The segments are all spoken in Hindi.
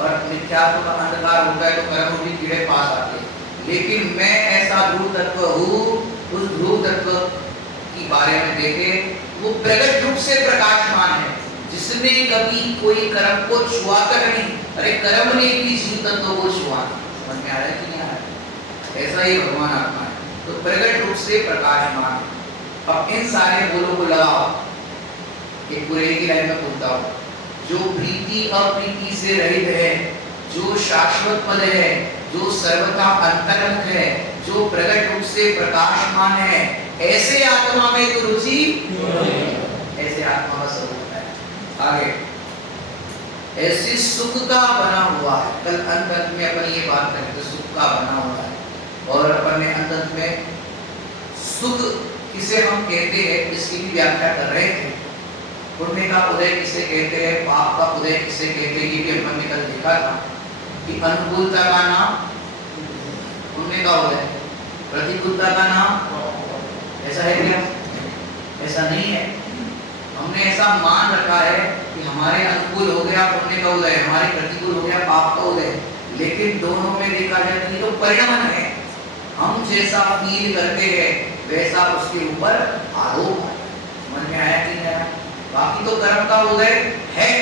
और मिथ्यात्व का अंधकार होता है तो कर्म रूपी कीड़े पास आते हैं। लेकिन मैं ऐसा ध्रुव तत्व हूँ, उस ध्रुव तत्व की बारे में देखे, वो प्रकट रूप से प्रकाशमान है, जिसने कभी कोई कर्म को छुआ तक नहीं। अरे कर्म ने भी जीव तत्व को छुआ, समझ में आ रहा है कि नहीं आ रहा है? ऐसा ही भगवान आत्मा है, तो प्रकट रूप से प्रकाशमान है। अब इन सारे बोलों को लगाओ, एक पूरे की लाइन में बोलता हूँ। जो प्रीति अप्रीति से रहित है, जो शाश्वत पद है, जो सर्वथा अंतर्मुख है, जो प्रकट रूप से प्रकाशमान है, ऐसे आत्मा में तो रुचि, ऐसे आत्मा का स्वरूप है। आगे ऐसे सुख का बना हुआ है। कल अंत में अपन ये बात करें तो सुख का बना हुआ है, और अपन ने अंत में सुख किसे हम कहते हैं इसकी भी व्याख्या कर रहे थे। पुण्य का उदय किसे कहते हैं, पाप का उदय किसे कहते हैं, ये भी अपन ने कल देखा था कि अनुकूलता का नाम पुण्य का उदय, प्रतिकूलता का नाम ऐसा है क्या? ऐसा नहीं है। हमने ऐसा मान रखा है कि हमारे अनुकूल हो गया पुण्य का उदय, हमारे प्रतिकूल हो गया पाप का उदय, लेकिन दोनों में देखा जाए तो ये तो परिणाम है। हम जैसा फील करते हैं वैसा उसके ऊपर आरोप है। समझ में आया कि नहीं आया? बाकी तो कर्म का उदय है,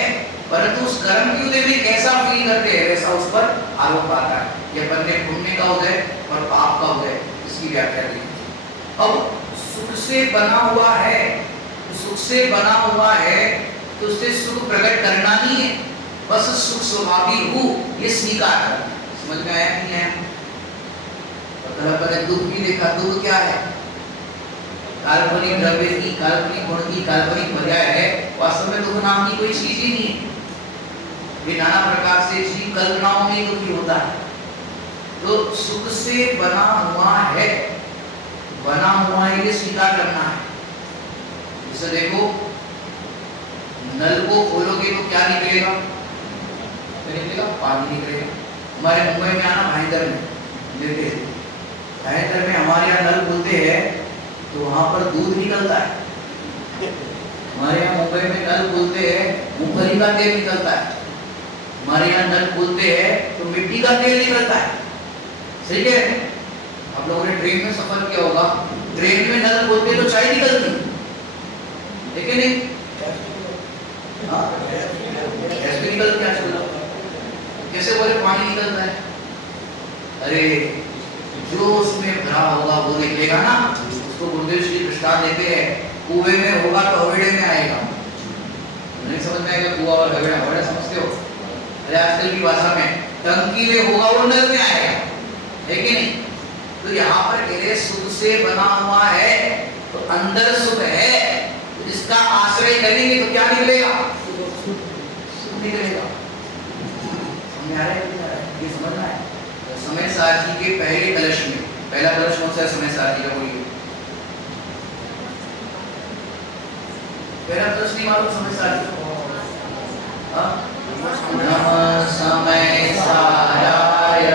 परंतु उस कर्म के उदय में कैसा फील करते हैं वैसा उस पर आरोप आता है। ये बंदे पुण्य का उदय और पाप का उदय, इसकी व्याख्या दी। अब सुख से बना हुआ है, सुख से बना हुआ है तो उससे सुख प्रकट करना नहीं है, बस सुख स्वभावी हूँ ये स्वीकार करना। समझ में आया कि नहीं आया? दुख भी देखा, दुख क्या है? काल्पनिक द्रव्य की, काल्पनिक गुण की, काल्पनिक पर्याय है। वास्तव में दुख नाम की कोई चीज ही नहीं है। ये नाना प्रकार से जीव कल्पनाओं में दुखी होता है। तो सुख से बना हुआ है, बना हुआ है ये स्वीकार करना है। जैसे देखो, नल को खोलोगे तो क्या निकलेगा? क्या निकलेगा? पानी निकलेगा। हमारे मुंबई में आना, भाईंदर में देखते, भाईंदर में हमारे यहाँ नल खोलते हैं तो वहां पर दूध निकलता है। हमारे यहाँ मुंबई में नल खोलते हैं मूंगफली का तेल निकलता है। हमारे यहाँ नल खोलते हैं तो मिट्टी का तेल निकलता है। सही है? आप लोगों ने ट्रेन में सफर किया होगा, ट्रेन में नल खोलते तो चाय निकलती, ठीक है नहीं? गैस भी निकलती है आजकल। कैसे बोले पानी निकलता है? अरे जो उसमें भरा होगा वो निकलेगा ना। उसको गुरुदेव श्री दृष्टांत देते हैं, कुएं में होगा तो हवेड़े में आएगा। नहीं समझ में आएगा? कुआं और हवेड़ा, हवेड़ा समझते हो? अरे आजकल की भाषा में टंकी में होगा वो नल में आएगा, है कि नहीं? तो यहाँ पर कह रहे सुख से बना हुआ है तो अंदर सुख है, तो इसका आश्रय करेंगे तो क्या निकलेगा? सुख निकलेगा। समझ आ रहा है? ये समझना है। तो समय सारथी के पहले कलश में, पहला कलश कौन सा है समय सारथी का? बोलिए। पहला कलश नहीं मालूम समय सारथी? नमः समय साराय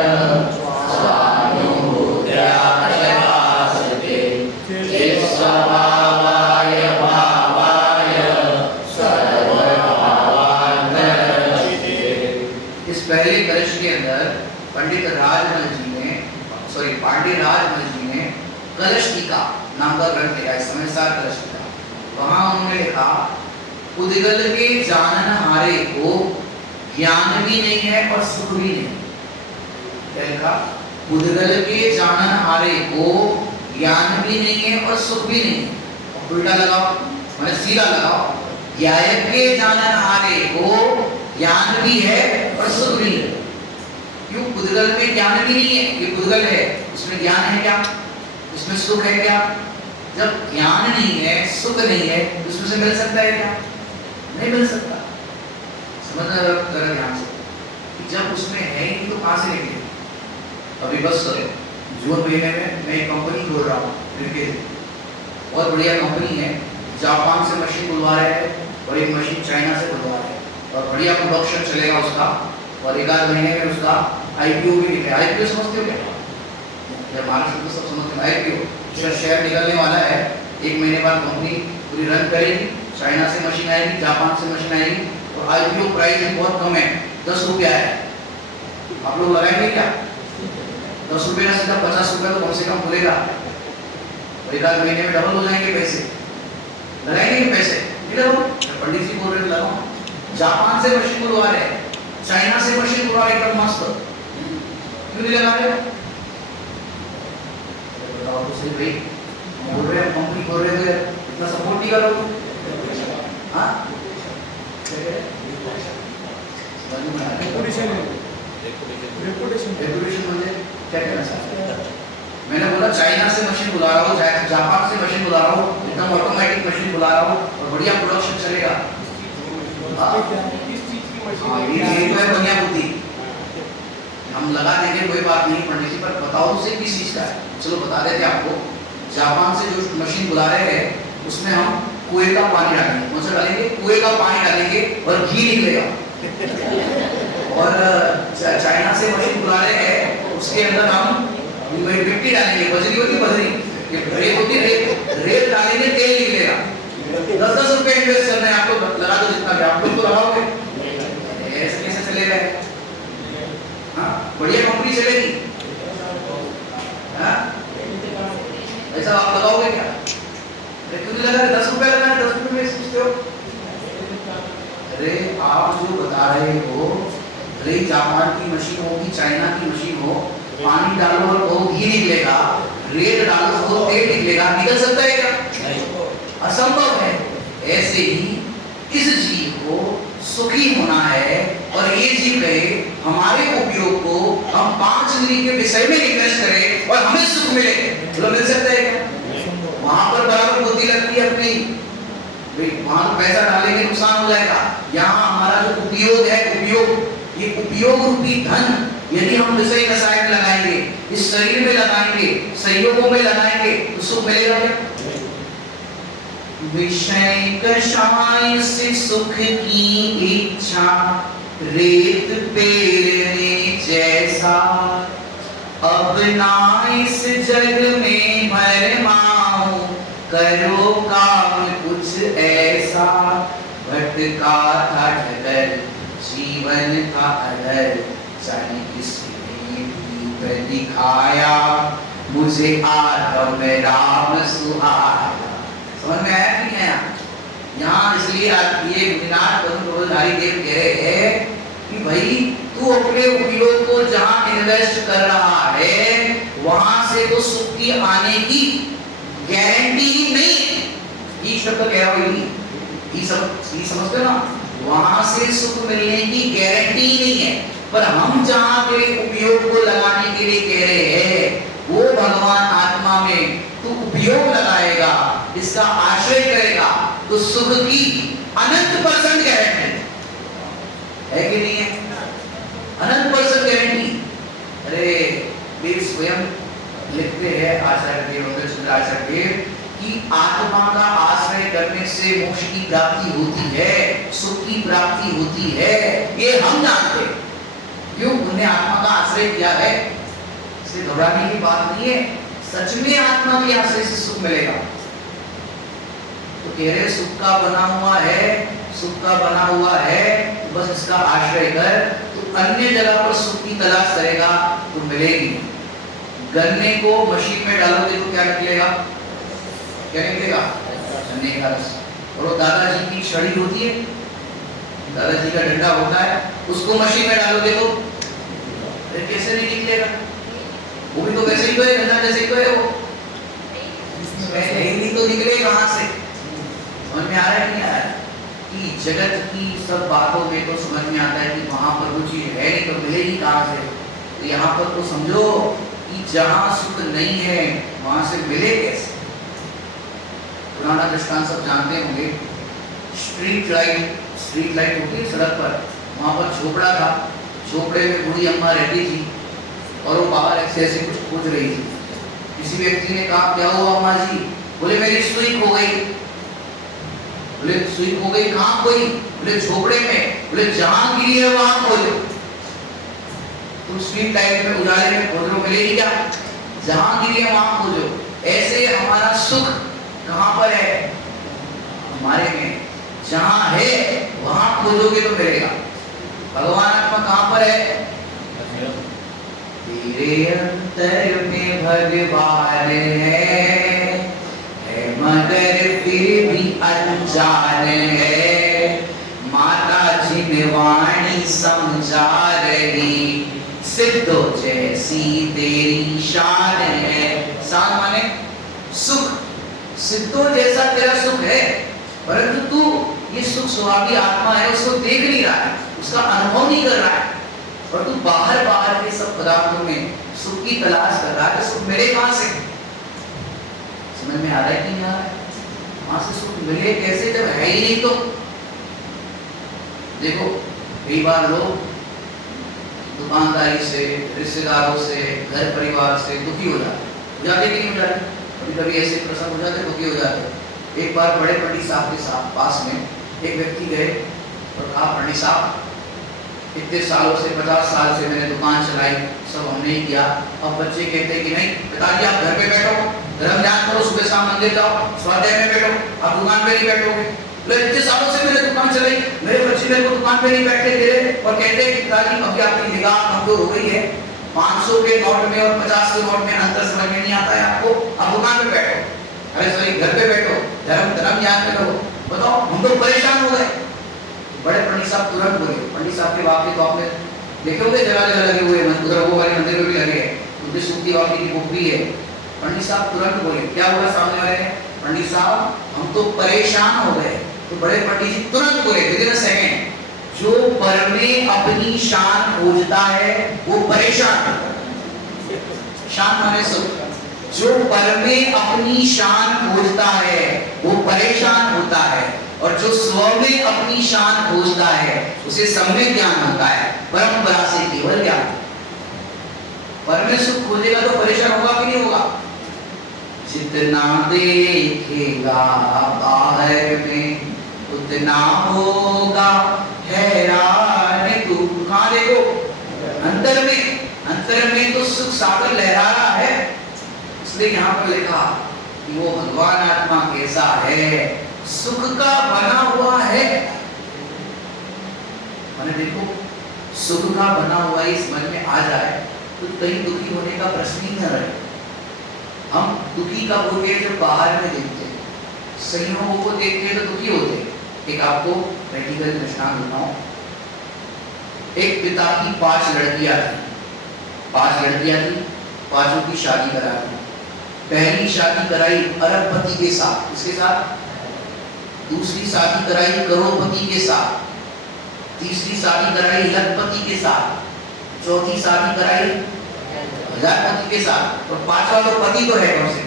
पहले कलश के अंदर पंडित राजमल जी ने, पांडे राजमल जी ने कलश टीका नाम का ग्रंथ लिखा है, समय सार कलश टीका। वहां उन्होंने लिखा, उद्गल के जानन हारे को ज्ञान भी नहीं है और सुख भी नहीं। क्या लिखा? उद्गल के जानन हारे को ज्ञान भी नहीं है और सुख भी नहीं है। उल्टा लगाओ, मैंने सीधा लगाओ, ज्ञायक के जानन हारे को ज्ञान भी है और सुख भी है। क्यों? उद्गल में ज्ञान भी नहीं है, ये उद्गल है, उसमें ज्ञान है क्या? उसमें सुख है क्या? जब ज्ञान नहीं है, सुख नहीं है, उसमें से मिल सकता है क्या? नहीं मिल सकता। समझना जरा ध्यान से कि जब उसमें है ही नहीं तो कहां से लेंगे? अभी बस जून महीने में मैं एक कंपनी खोल रहा हूँ, बहुत बढ़िया कंपनी है, जापान से मशीन बुलवा रहे हैं और एक मशीन चाइना से बुलवा रहे हैं और बढ़िया प्रोडक्शन चलेगा उसका, और एक आध महीने में उसका आईपीओ भी निकलेगा। आईपीओ समझते हो क्या? महाराष्ट्र तो सब समझते हैं आईपीओ। इसका शेयर निकलने वाला है, एक महीने बाद कंपनी पूरी रन करेगी, चाइना से मशीन आएगी, जापान से मशीन आएगी, और आईपीओ प्राइस बहुत कम है, 10 रुपया है। आप लोग लगाएंगे क्या? 10 रुपये का सीधा 50 रुपये तो कम से कम खुलेगा, और एक आध महीने में डबल हो जाएंगे पैसे। लगाएंगे पैसे? पंडित जी बोल रहे लगाओ। जापान से मशीन बुलवा रहे हैं, चाइना से मशीन बुलवा रहे एकदम मस्त, क्यों नहीं लगा रहे? बताओ तो सही भाई, बोल रहे हैं कंपनी बोल रहे हैं इतना सपोर्ट नहीं करो। हाँ रेपुटेशन म्हणजे क्या कहना चाहते हैं? मैंने बोला चाइना से मशीन बुला रहा हूँ, जापान से मशीन बुला रहा हूँ, एकदम ऑटोमेटिक मशीन बुला रहा हूँ और बढ़िया प्रोडक्शन चलेगा। ये तो है बढ़िया बुद्धि, हम लगा देंगे कोई बात नहीं पंडित जी, पर बताओ उसे किस चीज का है? चलो बता देते आपको। जापान से जो मशीन बुला रहे हैं उसमें हम कुएं का पानी डालेंगे। कौन सा डालेंगे? कुएं का पानी डालेंगे और घी निकलेगा। और चाइना से मशीन बुला रहे हैं उसके अंदर हम मिट्टी डालेंगे, बजरी होती है, बजरी रेत होती है, रेत डालेंगे, तेल निकलेगा। 10-10 रुपए इन्वेस्ट करना है आपको, लगा दो जितना भी, आप लोग तो लगाओगे। ऐसे कैसे चलेगा? हाँ बढ़िया कंपनी चलेगी। हाँ ऐसा आप लगाओगे क्या? क्यों नहीं लगा? 10 रुपए लगाना, 10 रुपए में सोचते हो? अरे आप जो बता रहे हो, अरे जापान की मशीन हो कि चाइना की मशीन हो, पानी डालो और बहुत घी निकलेगा, रेत डालो तो तेल निकलेगा, निकल सकता है क्या? असंभव है। ऐसे ही इस जीव को सुखी होना है और ये जीव कहे हमारे उपयोग को हम 5 मिनट के विषय में इन्वेस्ट करें और हमें सुख मिले, तो मिल सकता है क्या? वहां पर बराबर बुद्धि लगती है अपनी, वहां तो पैसा डालेंगे नुकसान हो जाएगा। यहाँ हमारा जो उपयोग है, उपयोग, ये उपयोग रूपी धन यदि हम विषय रसायन लगाएंगे, इस शरीर में लगाएंगे, संयोगों में लगाएंगे, तो सुख मिलेगा क्या? विषय कषाय से सुख की इच्छा, रेत पेरने जैसा, अब ना इस जग में भरमाओ, करो काम कुछ ऐसा, भटका था ढगर जीवन का अधर, चाहे किसने भी दिखाया, मुझे आत्म राम सुहाया। समझ में आया कि नहीं आया? यहाँ इसलिए ये विनाश बंधुधारी देव कह रहे हैं कि भाई तू अपने उपयोग को जहाँ इन्वेस्ट कर रहा है वहां से तो सुख की आने की गारंटी ही नहीं है। ये शब्द कह रहा हूँ, ये समझते हो ना? वहां से सुख मिलने की गारंटी ही नहीं है, पर हम जहाँ के उपयोग को लगाने के लिए कह रहे हैं वो भगवान आत्मा में तू उपयोग लगाएगा, इसका आश्रय करेगा, तो सुख की अनंत % गारंटी है कि नहीं है? अनंत % गारंटी। अरे वे स्वयं लिखते हैं आचार्य देव, आचार्य देव कि आत्मा का आश्रय करने से मोक्ष की प्राप्ति होती है, सुख की प्राप्ति होती है, ये हम जानते हैं। क्यों? उन्हें आत्मा का आश्रय किया है, इसलिए घबराने की बात नहीं है। सच में आत्मा के आश्रय से सुख मिलेगा। तो कह रहे सुख का बना हुआ है, सुख का बना हुआ है, बस इसका आश्रय कर, तो अन्य जगह पर सुख की तलाश करेगा तो मिलेगी। गन्ने को मशीन में डालोगे तो क्या निकलेगा? क्या निकलेगा? गन्ने का रस। और वो दादाजी की छड़ी होती है, दादाजी का डंडा होता है, उसको मशीन में डालोगे तो कैसे नहीं निकलेगा? वो भी तो वैसे ही तो है, गन्ना जैसे ही तो है वो, नहीं तो निकले कहाँ से? समझ में आ रहा है कि नहीं आ रहा है? कि जगत की सब बातों में तो समझ में आता है कि वहां पर वो चीज है नहीं तो मिलेगी कहाँ से? तो यहाँ पर तो समझो कि जहाँ सुख नहीं है वहां से मिले कैसे? पुराना दृष्टांत सब जानते होंगे, स्ट्रीट लाइट होती है सड़क पर, वहां पर झोपड़ा था, झोपड़े में बूढ़ी अम्मा रहती थी और वो बाहर ऐसे ऐसे कुछ खोज रही थी। किसी व्यक्ति ने कहा क्या हुआ अम्मा जी? बोले मेरी सुई खो गई। बोले सुई खो गई, कहाँ खोई? बोले झोपड़े में। बोले जहां गिरी है वहां खोजो। तुम स्ट्रीट लाइट में उजाले में खोज लो, मिलेगी क्या? जहां गिरी है वहां खोजो। ऐसे हमारा सुख कहाँ पर है? हमारे में। जहां है वहां खोजोगे तो मिलेगा। भगवान आत्मा कहाँ पर है? तेरे अंतर में भगवान है मगर फिर भी अनजान है। माता जिनवाणी समझा रही सिद्धो जैसी तेरी शान है। शान माने सुख, सिद्धो जैसा तेरा सुख है, परंतु तू ये सुख स्वभावी आत्मा है, उसको देख नहीं रहा है, उसका अनुभव नहीं कर रहा है, और तू बाहर बाहर के सब पदार्थों में सुख की तलाश कर रहा है। तो सुख मिले कहां से? समझ में आ रहा है कि नहीं आ रहा है? वहां से सुख मिले कैसे जब है ही नहीं? तो देखो कई बार लोग दुकानदारी से, रिश्तेदारों से, घर परिवार से दुखी हो जाते कि नहीं हो जाते? कभी कभी ऐसे प्रसंग हो जाते, दुखी हो जाते। एक बार बड़े पंडित साहब के साथ पास में एक व्यक्ति गए और कहा, पंडित साहब इतने सालों से, 50 साल से मैंने दुकान चलाई, सब हमने ही किया, अब बच्चे कहते हैं कि नहीं पिताजी आप घर पे बैठो, धर्म ध्यान करो, सुबह शाम मंदिर जाओ, स्वाध्याय में बैठो, आप दुकान पे नहीं बैठोगे। इतने सालों से मैंने दुकान चलाई, मेरे बच्चे मेरे को दुकान पे नहीं बैठने दे रहे और कहते हैं कि पिताजी अभी आपकी निगाह कमजोर हो गई है, 500 के नोट में और 50 के नोट में अंतर समझ में नहीं आता है आपको, आप दुकान पे बैठो, अरे सॉरी घर पे बैठो, धर्म ध्यान में रहो। बताओ हम तो परेशान हो गए। बड़े पंडित साहब तुरंत बोले, पंडित साहब के वाक्य तो आपने देखे होंगे, जगह जगह लगे हुए हैं, उधर वो वाले मंदिर में भी लगे हैं, उनके सूखी वाक्य की बुक भी है। पंडित साहब तुरंत बोले, क्या हुआ सामने वाले ने? पंडित साहब हम तो परेशान हो गए। तो बड़े पंडित जी तुरंत बोले, विद इन अ सेकंड, जो पर में अपनी शान खोजता है वो परेशान होता है। शान माने सुख, जो पर में अपनी शान खोजता है वो परेशान होता है, और जो स्व में अपनी शान खोजता है उसे सम्यक ज्ञान होता है, परंपरा से केवल ज्ञान। पर में सुख खोजेगा तो परेशान होगा कि नहीं होगा? जितना देखेगा बाहर में उतना होगा हैरान तू। कहां देखो? अंतर में। अंतर में तो सुख सागर लहरा रहा है, इसलिए यहाँ पर लिखा कि वो भगवान आत्मा कैसा है, सुख का बना हुआ है। मैंने देखो सुख का बना हुआ ही समझ में आ जाए तो कहीं दुखी होने का प्रश्न ही न रहे। हम दुखी कब होते हैं? जब बाहर में देखते हैं, संयोगों को देखते हैं तो दुखी होते हैं। एक आपको प्रैक्टिकल दृष्टांत बताऊं। एक पिता की 5 लड़कियां थी, 5 लड़कियां थी, 5ों की शादी करा दी। पहली शादी कराई अरबपति के साथ, किसके साथ? दूसरी शादी कराई करोड़पति के साथ, तीसरी शादी कराई लखपति के साथ, चौथी शादी कराई हजारपति के साथ, और 5वां तो पति तो है, कौन से?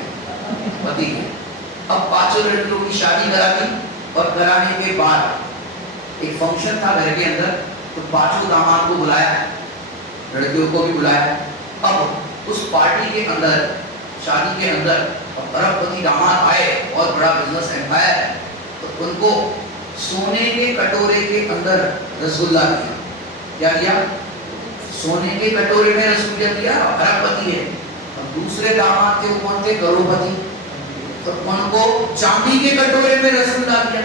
पति है। अब 5 लड़कियों की शादी करा दी और कराने के बाद एक फंक्शन था घर के अंदर, तो 5 दामाद को बुलाया, लड़कियों को भी बुलाया। अब उस पार्टी के अंदर, शादी के अंदर अरबपति दामाद आए और बड़ा बिजनेस एम्पायर, तो उनको सोने के कटोरे के अंदर रसगुल्ला दिया। क्या दिया? सोने के कटोरे में रसगुल्ला दिया, अरबपति है। और दूसरे दामाद थे, वो कौन थे? करोड़पति, तो उनको चांदी के कटोरे में रसगुल्ला दिया।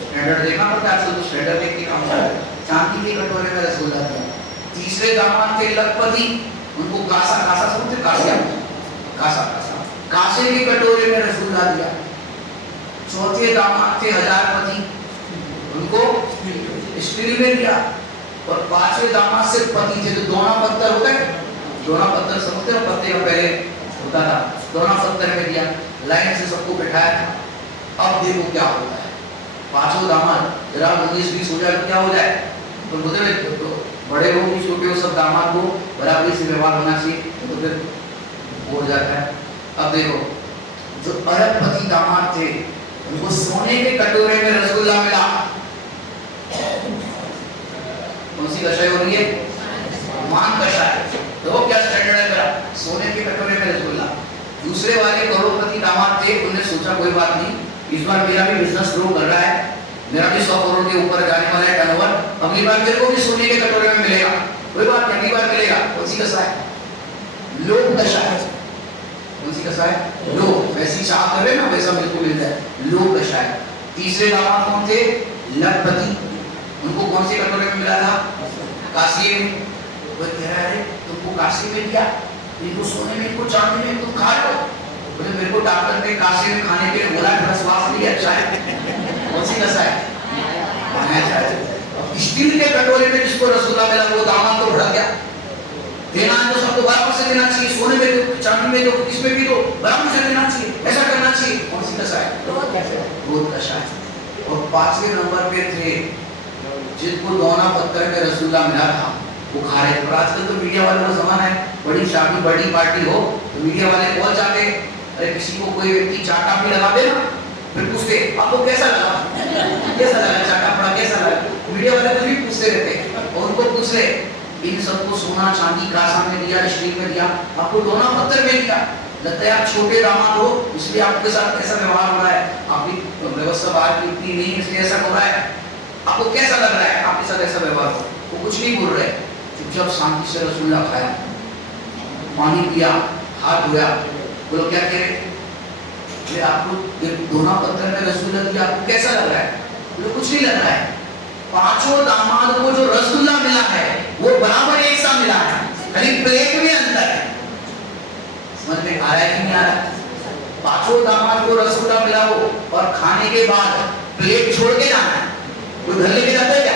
स्टैंडर्ड देखना पड़ता है, आजकल तो स्टैंडर्ड देख के काम होता है। चांदी के कटोरे में रसगुल्ला दिया। तीसरे दामाद थे लखपति, उनको कासा, कासा समझते? कासिया, कासा, कासा, कासे के कटोरे में रसगुल्ला दिया। चौथे दामाद थे हजारपति, उनको स्टील में दिया। और 5वें दामाद से पति थे, तो दोना पत्थर होता है, दोना पत्थर समझते हो? पत्ते का पहले होता था, दोना पत्थर में दिया, लाइन से सबको बिठाया था। अब देखो क्या होता है, 5 दामाद जरा 19-20 हो जाए, क्या हो जाए? तो बोलते तो बड़े हो कि छोटे हो, सब दामाद को बराबरी से व्यवहार होना चाहिए, तो फिर हो जाता है। अब देखो जो अरबपति दामाद थे, उनको सोने के कटोरे में रसगुल्ला मिला। कौन सी कषाय हो रही है? मान कषाय। तो क्या स्टैंडर्ड है मेरा? सोने के कटोरे में रसगुल्ला। दूसरे वाले करोड़पति दामाद थे, उन्होंने सोचा कोई बात नहीं, इस बार मेरा भी बिजनेस ग्रो कर रहा है, मेरा भी 100 करोड़ के ऊपर जाने वाला है टर्नओवर, अगली बार मेरे को भी सोने के कटोरे में मिलेगा। कोई बात नहीं, अगली बार मिलेगा। कौन सी कषाय? लोभ कषाय। कौन सी कषाय? लोभ। वैसी चाह कर रहे ना, वैसा बिल्कुल मिल जाए, लोभ कषाय। तीसरे दामाद कौन थे? लखपति, उनको कौन से कटोरे में मिला था? कासिए में। वो कह रहा है तुमको काशी में दिया, इनको सोने में, इनको चांदी में, तुम खा लो। बोले मेरे को डॉक्टर ने काशी में खाने के लिए बोला, थोड़ा स्वास्थ्य लिए अच्छा है। कौन सी नशा है? स्टील के कटोरे में जिसको रसगुल्ला मिला वो दामाद तो भड़क गया। देना है तो सबको बराबर से देना चाहिए, सोने में दो, चांदी में दो, किसमें भी दो, बराबर से देना चाहिए, ऐसा करना चाहिए। कौन सी नशा है? क्रोध नशा है। और 5वें नंबर पे थे जिनको दोना पत्थर में रसगुल्ला मिला था वो खा रहे थे। और आजकल तो मीडिया वालों का जमाना है, बड़ी शादी बड़ी पार्टी हो तो मीडिया वाले पहुंच जाते हैं, अरे किसी को कोई व्यक्ति चाटा भी लगा दे ना, फिर पूछते आपको कैसा लगा, कैसा लगा चाटा पड़ा, कैसा लगा। मीडिया वाले कुछ भी पूछते रहते हैं और उनको पूछ ले इन सबको सोना चांदी कांसा में दिया, स्टील में दिया, आपको दोना पत्थर में दिया। लगता है आप छोटे दामाद हो इसलिए आपके साथ ऐसा व्यवहार हो रहा है, आपकी व्यवस्था बाहर की इतनी नहीं इसलिए ऐसा हो रहा है, आपको कैसा लग रहा है आपके साथ ऐसा व्यवहार हो। वो कुछ नहीं बोल रहे, चुपचाप शांति से रसगुल्ला खाया, पानी पिया, हाथ धोया। बोलो क्या कह रहे, आपको दोना पत्थर में रसगुल्ला दिया, आपको कैसा लग रहा है? बोलो कुछ नहीं लग रहा है। पांचों दामाद को जो रसगुल्ला मिला है वो बराबर एक सा मिला है, खाली प्लेट में अंतर है। समझ में आ रहा है कि नहीं आ रहा? पांचों दामाद को रसगुल्ला मिला हो और खाने के बाद प्लेट छोड़ के जाना है, कोई घर लेके जाता है क्या?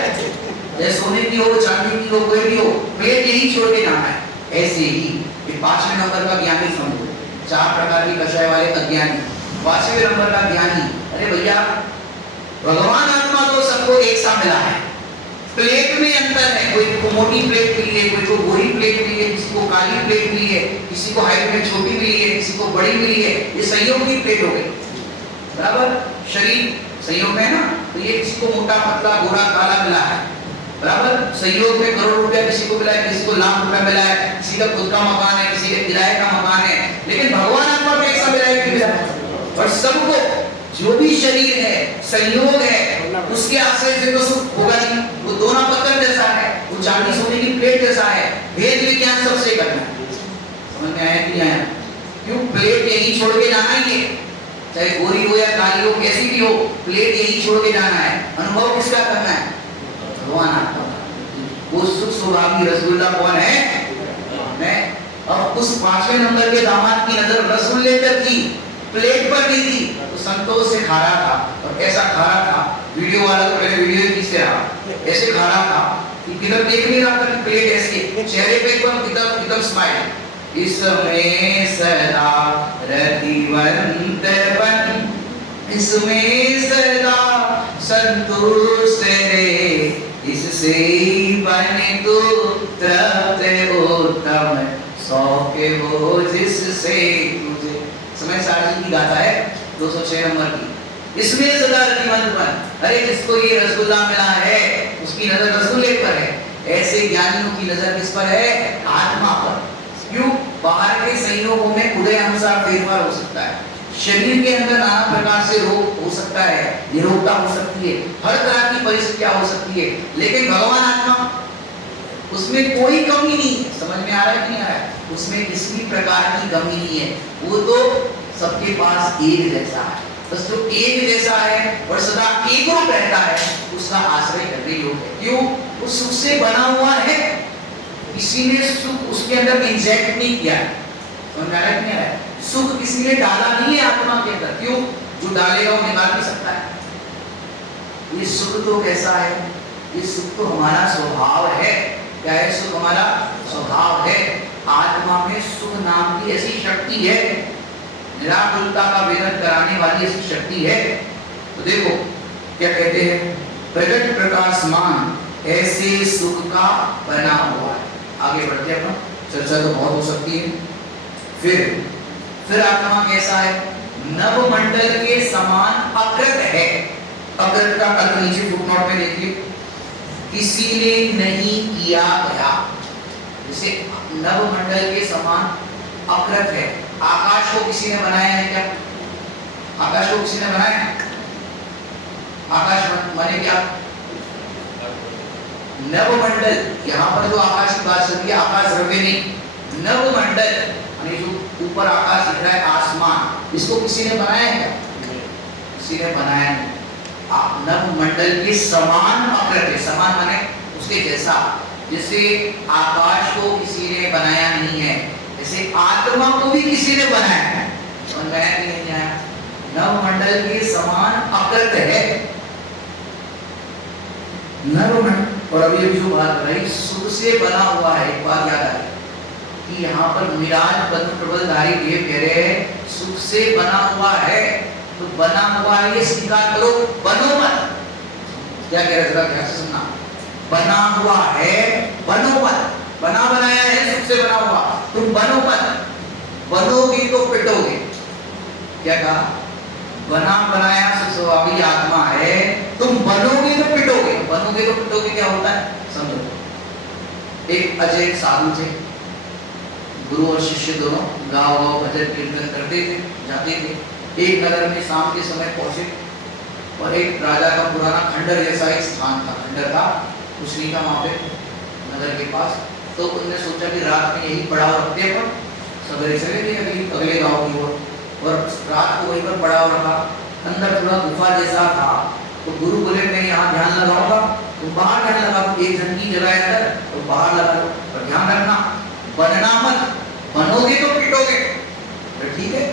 चाहे सोने की हो, चांदी की हो, कोई भी हो, प्लेट यही छोड़ के जाना है। ऐसे ही 5वें नंबर का ज्ञानी समझो, 4 प्रकार की कषाय वाले अज्ञानी, 5वें नंबर का ज्ञानी। अरे भैया भगवान आत्मा तो सबको एक सा मिला है, प्लेट में अंतर है, कोई को मोटी प्लेट मिली है, कोई को गोरी प्लेट मिली है, किसी को काली प्लेट मिली है, किसी को हाइट में छोटी मिली है, किसी को बड़ी मिली है। ये संयोग की प्लेट हो गई, बराबर। शरीर संयोग में है ना, तो ये किसी को मोटा पतला गोरा काला मिला है, बराबर। संयोग में करोड़ रुपया किसी को मिला है, किसी को लाख रुपया मिला है, किसी का खुद का मकान है, किसी के किराए का मकान है, लेकिन भगवान आत्मा में एक सा मिला है कि मिला है। और सबको जो भी शरीर है संयोग है, उसके आश्रय से तो सुख होगा नहीं। वो दोना पत्थर जैसा है, वो चांदी सोने की प्लेट जैसा है। भेद विज्ञान सबसे करना है, समझ में आया कि नहीं आया? क्यों? प्लेट यही छोड़ के जाना ही है, चाहे गोरी हो या काली हो, कैसी भी हो, प्लेट यही छोड़ के जाना है। अनुभव किसका करना है? भगवान आत्मा। वो सुख स्वभावी रसगुल्ला कौन है? मैं। अब उस 5वें नंबर के दामाद की नजर रसगुल्ले पर थी, प्लेट पर नहीं थी, तो संतोष से खा रहा था। और कैसा खा रहा था, वीडियो वाला तो पहले वीडियो खींचते रहा, ऐसे खा रहा था कि किधर देख नहीं रहा था कि प्लेट ऐसी, चेहरे पे एकदम एकदम स्माइल। इसमें सदा रतिवंत बन, इसमें सदा संतुष्ट रे, इससे बन तू तृप्त उत्तम, सौ के वो जिससे तुझे। समय सारजी की गाथा है 206 नंबर की। इसमें सदा रतिवंत बन, अरे जिसको ये रसगुल्ला मिला है उसकी नजर रसगुल्ले पर है। ऐसे ज्ञानियों की नजर किस पर है? आत्मा पर। क्यों? बाहर के संयोगों में उदय अनुसार फेरफार हो सकता है, शरीर के अंदर नाना प्रकार से रोग हो सकता है, निरोगता हो सकती है, हर तरह की परिस्थितियां हो सकती है, लेकिन भगवान आत्मा उसमें कोई कमी नहीं है। समझ में आ रहा है कि नहीं आ रहा है? उसमें किसी प्रकार की कमी नहीं है, वो तो सबके पास एक जैसा है। बस जो एक जैसा है और सदा एक रूप रहता है, उसका आश्रय करने योग्य है। क्यों? वो सुख से बना हुआ है, किसी ने सुख उसके अंदर इंजेक्ट नहीं किया। समझ में आ रहा है कि नहीं आ रहा है? सुख किसी ने डाला नहीं है आत्मा के अंदर। क्यों? जो डालेगा वो निकाल नहीं सकता है। ये सुख तो कैसा है? ये सुख तो हमारा स्वभाव है। क्या है? सुख हमारा स्वभाव है। आत्मा में सुख नाम की ऐसी शक्ति है, निराकुलता का वेदन कराने वाली ऐसी शक्ति है। तो देखो क्या कहते हैं, प्रकट प्रकाशमान ऐसे सुख का बना हुआ है। आगे बढ़ते हैं, अपना चर्चा तो बहुत हो सकती है। फिर आत्मा कैसा है? नवमंडल के समान अकृत है। अकृत का अर्थ नीचे फुटनोट में देखिए, किसी ने नहीं किया गया। जैसे नवमंडल के समान अकृत है। आकाश को किसी ने बनाया है क्या? आकाश को किसी ने बनाया है? आकाश माने क्या? नवमंडल। यहाँ पर जो आकाश की बात चल रही है, आकाश द्रव्य नहीं, नवमंडल यानी जो ऊपर आकाश दिख रहा है, आसमान, इसको किसी ने बनाया है क्या? किसी ने बनाया नहीं। नवमंडल के समान अकृत है। समान माने उसके जैसा। जैसे आकाश ऐसे आत्मा को भी किसी ने बनाया है। समझ में आया कि नहीं आया? नवमंडल के समान अकृत है नवमंडल। और अभी जो बात बताई सुख से बना हुआ है, एक बात याद आई कि यहाँ पर मिराज पद्म प्रबलधारी देव कह रहे हैं सुख से बना हुआ है, तो बना हुआ है ये स्वीकार करो, बनो मत। क्या कह रहे जरा ध्यान से सुनना, बना हुआ है बनो मत, बना बनाया है सुख से बना हुआ, तुम बनो मत, बनोगे तो पिटोगे। क्या कहा? बना बनाया स्वभावी आत्मा है, तुम बनोगे तो पिटोगे। बनोगे तो पिटोगे क्या होता है समझो। एक अजय साधु थे, गुरु और शिष्य दोनों गाँव गाँव भजन कीर्तन करते थे, जाते थे। एक नगर में शाम के समय पहुंचे और एक राजा का पुराना खंडर जैसा एक स्थान था, खंडर था कुछ था वहां पे नगर के पास। तो उन्होंने सोचा कि रात में यही पड़ाव रखते हैं, पर सवेरे चले गए अगले गाँव की ओर और रात को वहीं पर पड़ाव रखा। अंदर थोड़ा गुफा जैसा था, तो गुरु बोले मैं यहाँ ध्यान लगाऊंगा, तो बाहर ध्यान लगा, एक जन की जगह है अंदर तो बाहर लगा लो, पर ध्यान रखना बनना मत, बनोगे तो पिटोगे। तो ठीक है,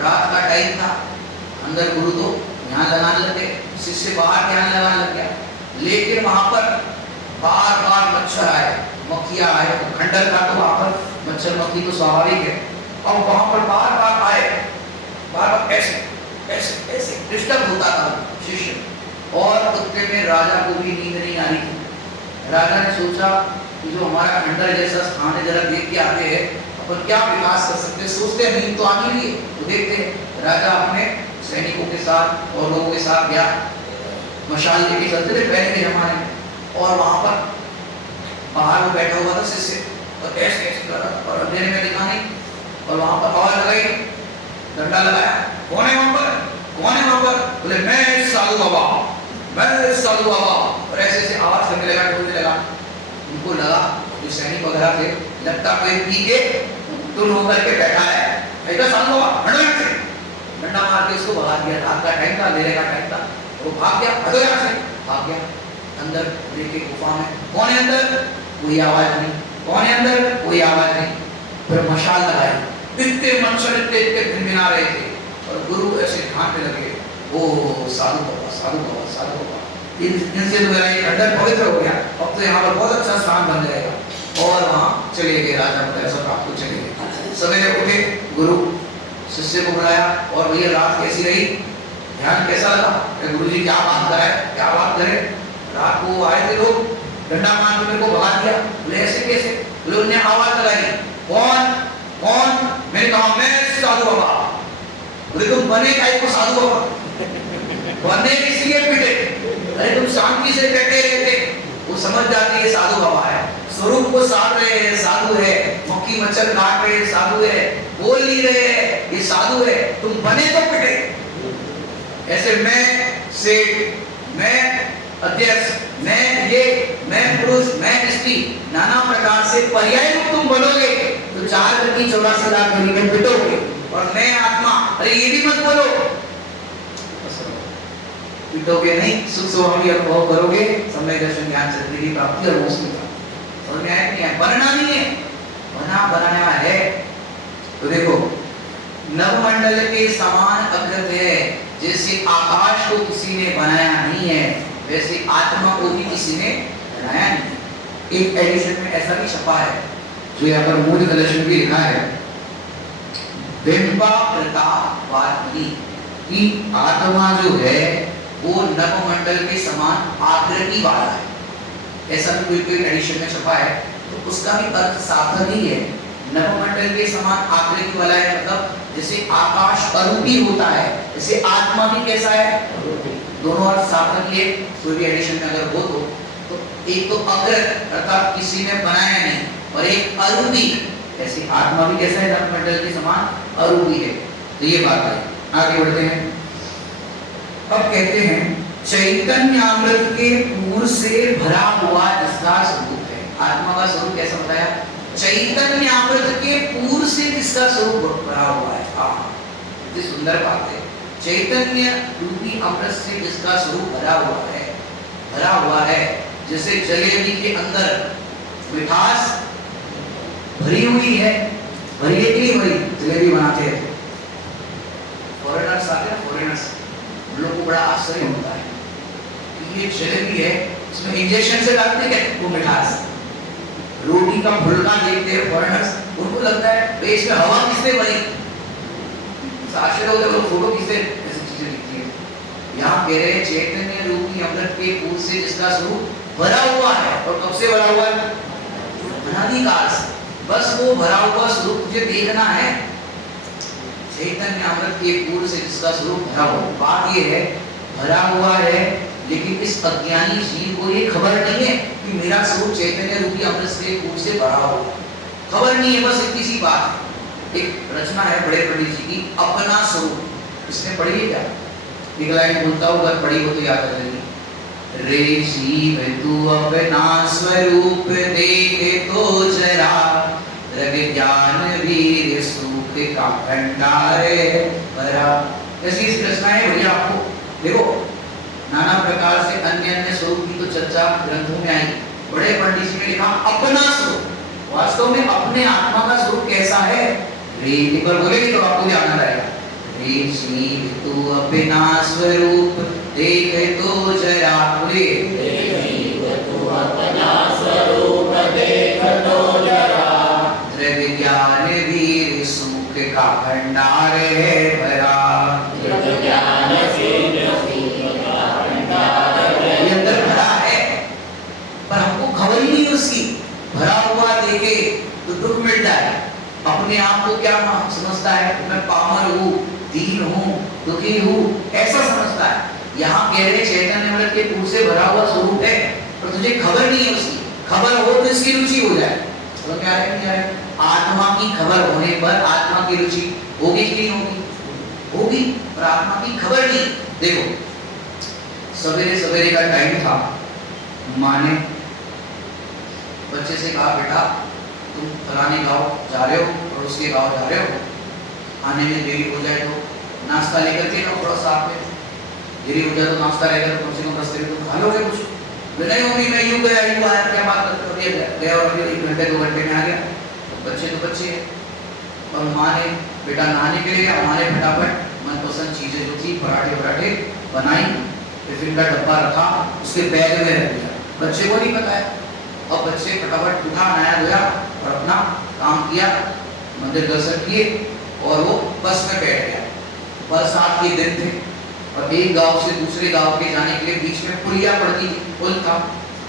रात का टाइम था, अंदर गुरु तो ध्यान लगाने लगे, शिष्य बाहर ध्यान लगाने लग गया। लेकिन वहां पर बार बार मच्छर आए, मक्खियां आए, तो खंडर था तो वहां पर मच्छर मक्खी तो स्वाभाविक है, और वहां पर बार बार आए, बार बार ऐसे ऐसे ऐसे डिस्टर्ब होता था शिष्य। और उतने में राजा को भी नींद नहीं आ रही थी। राजा ने सोचा कि जो हमारा खंडर जैसा स्थान है जरा देख के आते हैं, अपन क्या विकास कर सकते हैं। सोचते हैं नींद तो आनी नहीं है, तो देखते हैं। राजा अपने सैनिकों के साथ और लोगों के साथ गया, मशाल लेके चलते थे पहले के जमाने में, और वहां पर बाहर वो बैठा हुआ था शिष्य, और ऐसे ऐसे कर रहा और अंधेरे में दिखा नहीं, और वहां पर आवाज लगाई, डंडा लगाया, कौन है वहां पर, कौन है वहां पर? बोले मैं साधु बाबा, मैं साधु बाबा, और ऐसे ऐसे आवाज करने लगा, बोलने लगा। उनको लगा जो सैनिक वगैरह थे, लगता कोई पी के तुम होकर के बैठा है, ऐसा साधु बाबा हटो यहाँ से। डंडा मार के उसको भगा दिया। रात का टाइम था, अंधेरे का टाइम था, वो भाग गया, हटो यहाँ से, भाग गया। अंदर लेके गुफा में, कौन है अंदर? कोई आवाज नहीं। कौन है अंदर? कोई आवाज नहीं। फिर मशाल लगाई, इतने मच्छर इतने इतने भिनभिना रहे थे, और गुरु ऐसे ढांकने लगे, ओ साधु बाबा, साधु बाबा, साधु बाबा। इनसे तो मेरा ये खंडर पवित्र हो गया, अब तो यहाँ पर बहुत अच्छा स्थान बन जाएगा। और वहाँ चले गए, राजा ऐसा प्राप्त को चले गए। सवेरे उठे, गुरु शिष्य को बुलाया, और भैया रात कैसी रही, ध्यान कैसा लगा? गुरु जी क्या बात कराए, क्या बात करे? रात को आए थे लोग, डंडा मार के मेरे को भगा दिया। बोले ऐसे कैसे? बोले उन्होंने आवाज लगाई, कौन कौन? मैंने कहा मैं साधु बाबा। बोले तुम बने क्या को साधु बाबा? बने इसलिए पिटे, अरे तुम शांति से बैठे रहते। वो समझ जाती है साधु बाबा है, स्वरूप को साध रहे हैं, साधु है, मक्खी मच्छर काट रहे हैं, साधु है, बोल नहीं रहे हैं, ये साधु है, तुम बने तो पिटे। ऐसे मैं सेठ, मैं अध्यक्ष, मैं पुरुष, मैं स्त्री, नाना प्रकार से पर्याय रूप तुम बनोगे तो 4 लाख में पिटोगे। और मैं आत्मा, अरे ये भी मत बोलो, पिटोगे नहीं, सुख स्वामी अनुभव करोगे, समय दर्शन ज्ञान शक्ति की प्राप्ति और मोक्ष की प्राप्ति। और न्याय नहीं है, बनना नहीं है, बना बनाया है। तो देखो नवमंडल के समान अकृत है, जैसे आकाश को किसी ने बनाया नहीं है, वैसे आत्मा को भी किसी ने बनाया नहीं। एक एडिशन में ऐसा भी छपा है, जो यहाँ पर मूल कलेक्शन भी लिखा है, बिंबा प्रतापवादी की आत्मा जो है वो नवमंडल के समान आकृति वाला है। ऐसा भी कोई एडिशन में छपा है, तो उसका भी अर्थ सार्थक ही है। नवमंडल के समान आकृति वाला है, मतलब जैसे आकाश अरूपी होता है, जैसे आत्मा भी कैसा है, दोनों अर्थ सार्थक ही है। कोई भी एडिशन में अगर हो तो एक तो अकृत अर्थात किसी ने बनाया नहीं, और एक अरूपी, ऐसे आत्मा भी कैसा है, नवमंडल के समान अरूपी है। तो ये बात है। आगे बढ़ते हैं। अब कहते हैं चैतन्यामृत के पूर से भरा हुआ जिसका स्वरूप है। आत्मा का स्वरूप कैसा बताया? चैतन्यामृत के पूर से जिसका स्वरूप भरा हुआ है। कितनी सुंदर बात है। चैतन्य रूपी अमृत से जिसका स्वरूप भरा हुआ है, जैसे जलेबी के अंदर मिठास भरी हुई है, भरी है कि नहीं भरी? जलेबी बनाते हैं फॉरेनर्स आते हैं, फॉरेनर्स, उन लोगों को बड़ा आश्चर्य होता है कि ये जलेबी है, इसमें इंजेक्शन से डालते हैं वो मिठास। रोटी का फुलका देखते हैं फॉरेनर्स, उनको लगता है भाई इसमें हवा किसने भरी, आश्चर्य होता है, वो फोटो किससे ऐसी चीजें दिखती है। यहाँ कह रहे हैं चैतन्य रूपी अमृत के पूर से जिसका स्वरूप भरा हुआ है, और कब से भरा हुआ है? अनादिकाल से। बस वो भरा हुआ स्वरूप तुझे देखना है, चैतन्य अमृत के पूर से जिसका स्वरूप भरा हुआ। बात ये है भरा हुआ है, लेकिन इस अज्ञानी जीव को ये खबर नहीं है कि मेरा स्वरूप चैतन्य रूपी अमृत के पूर से भरा हुआ, खबर नहीं है। बस इतनी सी बात है। एक रचना है बड़े पंडित जी की, अपना स्वरूप, इसने पढ़ी है क्या? एक लाइन बोलता हूँ, अगर पढ़ी हो तो याद कर लेंगे। रे जीव तू अपना स्वरूप देख तो जरा, रग ज्ञान वीर सुख का भंडार भरा। ऐसी रचना है भैया, आपको देखो नाना प्रकार से अन्य अन्य स्वरूप की तो चर्चा ग्रंथों में आई। बड़े पंडित जी ने लिखा अपना स्वरूप, वास्तव में अपने आत्मा का स्वरूप कैसा है? रे एक बार बोलेंगे तो आपको ध्यान आएगा। रे जीव तू अपना स्वरूप देख तो जरा, बोले तू अपना स्वरूप देख तो जरा, द्रव्य ज्ञान वीर सुख का भंडार है भरा। द्रव्य ज्ञान वीर सुख का भंडार है, ये अंदर भरा है, पर हमको खबर ही नहीं उसकी। भरा हुआ देखे तो दुख मिलता है। अपने आप को क्या समझता है? मैं पामर हूँ, दीन हूँ, दुखी हूँ, ऐसा समझता है। यहाँ कह रहे चैतन्य अमृत के पूर से भरा हुआ स्वरूप है, पर तुझे खबर नहीं है उसकी। खबर हो तो इसकी रुचि हो जाए। तो क्या है क्या है? आत्मा की खबर होने पर आत्मा की रुचि होगी कि नहीं होगी? होगी, पर आत्मा की खबर नहीं। देखो सवेरे सवेरे का टाइम था, माँ ने बच्चे से कहा बेटा तुम फलाने गांव जा रहे हो और उसके गांव जा रहे हो, आने में देरी हो जाए तो नाश्ता लेकर के ना, थोड़ा साथ में देरी हो जाए तो नाश्ता रहेगा, तो कम से कम रास्ते में तुम खा लोगे कुछ। नहीं होगी, मैं यूं गया यूं आया, क्या बात करते हो? गया और अभी 1 घंटे 2 घंटे में आ गया। तो बच्चे तो बच्चे हैं। और माँ ने बेटा नहाने के लिए गया, माँ ने फटाफट मनपसंद चीजें जो थी पराठे पराठे बनाई, टिफिन का डब्बा रखा, उसके बैग में रख दिया। बच्चे को नहीं पता है। अब बच्चे फटाफट उठा, नहाया धोया और अपना काम किया, मंदिर दर्शन किए और वो बस में बैठ गया। बरसात के दिन थे और एक गांव से दूसरे गांव के जाने के लिए बीच में पुलिया पड़ती थी, पुल था,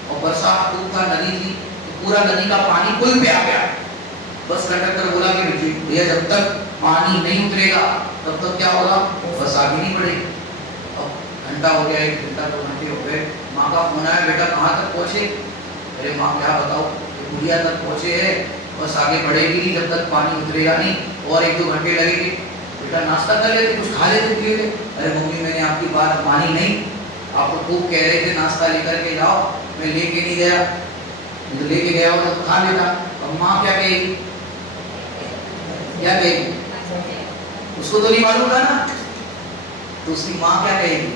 और बरसात खूब था, नदी थी, तो पूरा नदी का पानी पुल पे आ गया। बस कंडक्टर बोला कि भैया जब तक पानी नहीं उतरेगा तब तक क्या होगा, बस आगे नहीं बढ़ेगी। अब घंटा हो गया, 1 घंटा 2 घंटे हो गए। माँ का फोन आया, बेटा कहाँ तक पहुँचे? अरे माँ क्या बताओ, पुलिया तक पहुँचे है, बस आगे बढ़ेगी नहीं जब तक पानी उतरेगा नहीं, और 1-2 घंटे लगेंगे। बेटा नाश्ता कर लेते, कुछ खा लेते पिए लेते। अरे मम्मी मैंने आपकी बात मानी नहीं, आपको खूब कह रहे थे नाश्ता लेकर के जाओ, मैं लेके नहीं गया, तो लेके गया होता तो खा लेता। अब माँ क्या कहेगी? क्या कहेगी? उसको तो नहीं मालूम था ना, तो उसकी माँ क्या कहेगी?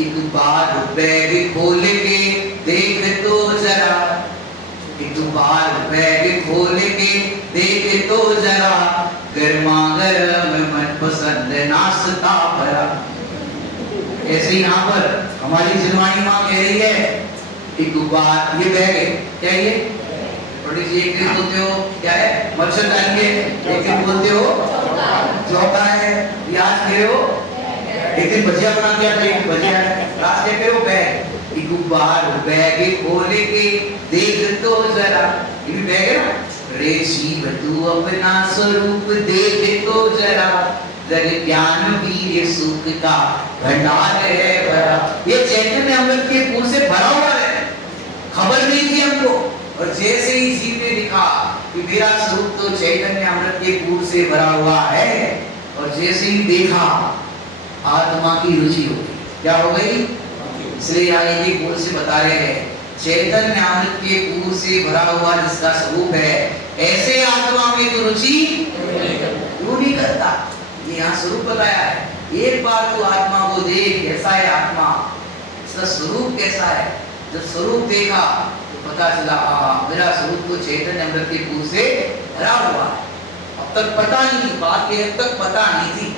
एक बार बैग खोल के देख तो जरा, एक बार बैग खोल के देख तो जरा, गर्मा गर्म मनपसंद नाश्ता भरा। ऐसे ही यहाँ पर हमारी जिलवानी माँ कह रही है, एक बार ये बैग है, क्या ये पंडित जी एक दिन बोलते हो क्या है मच्छर डालेंगे, एक दिन बोलते हो चौका है, प्याज कह रहे हो, एक दिन भजिया बना दिया था, एक भजिया है, लास्ट कह रहे हो बैग। एक बार बैग खोल के देख तो जरा, ये भी बैग है ना। रे शिव तू अपना स्वरूप देख तो जरा, जग ज्ञान वीर सुख का भंडार है भरा। ये चैतन्य अमृत के पूर से भरा हुआ है, खबर नहीं थी हमको। और जैसे ही जीव ने दिखा कि मेरा स्वरूप तो चैतन्य अमृत के पूर से भरा हुआ है, और जैसे ही देखा आत्मा की रुचि हो गई। क्या हो गई? इसलिए यहाँ ये पूर से बता रहे हैं चैतन्य अमृत के पूर से भरा हुआ जिसका स्वरूप है, ऐसे आत्मा में तो रुचि क्यों नहीं करता। ये यहाँ स्वरूप बताया है। एक बार तो आत्मा को देख, कैसा है आत्मा, इसका स्वरूप कैसा है। जब स्वरूप देखा तो पता चला मेरा स्वरूप तो चैतन्य अमृत के पूर से भरा हुआ है। अब तक पता नहीं थी, बात ये अब तक पता नहीं थी।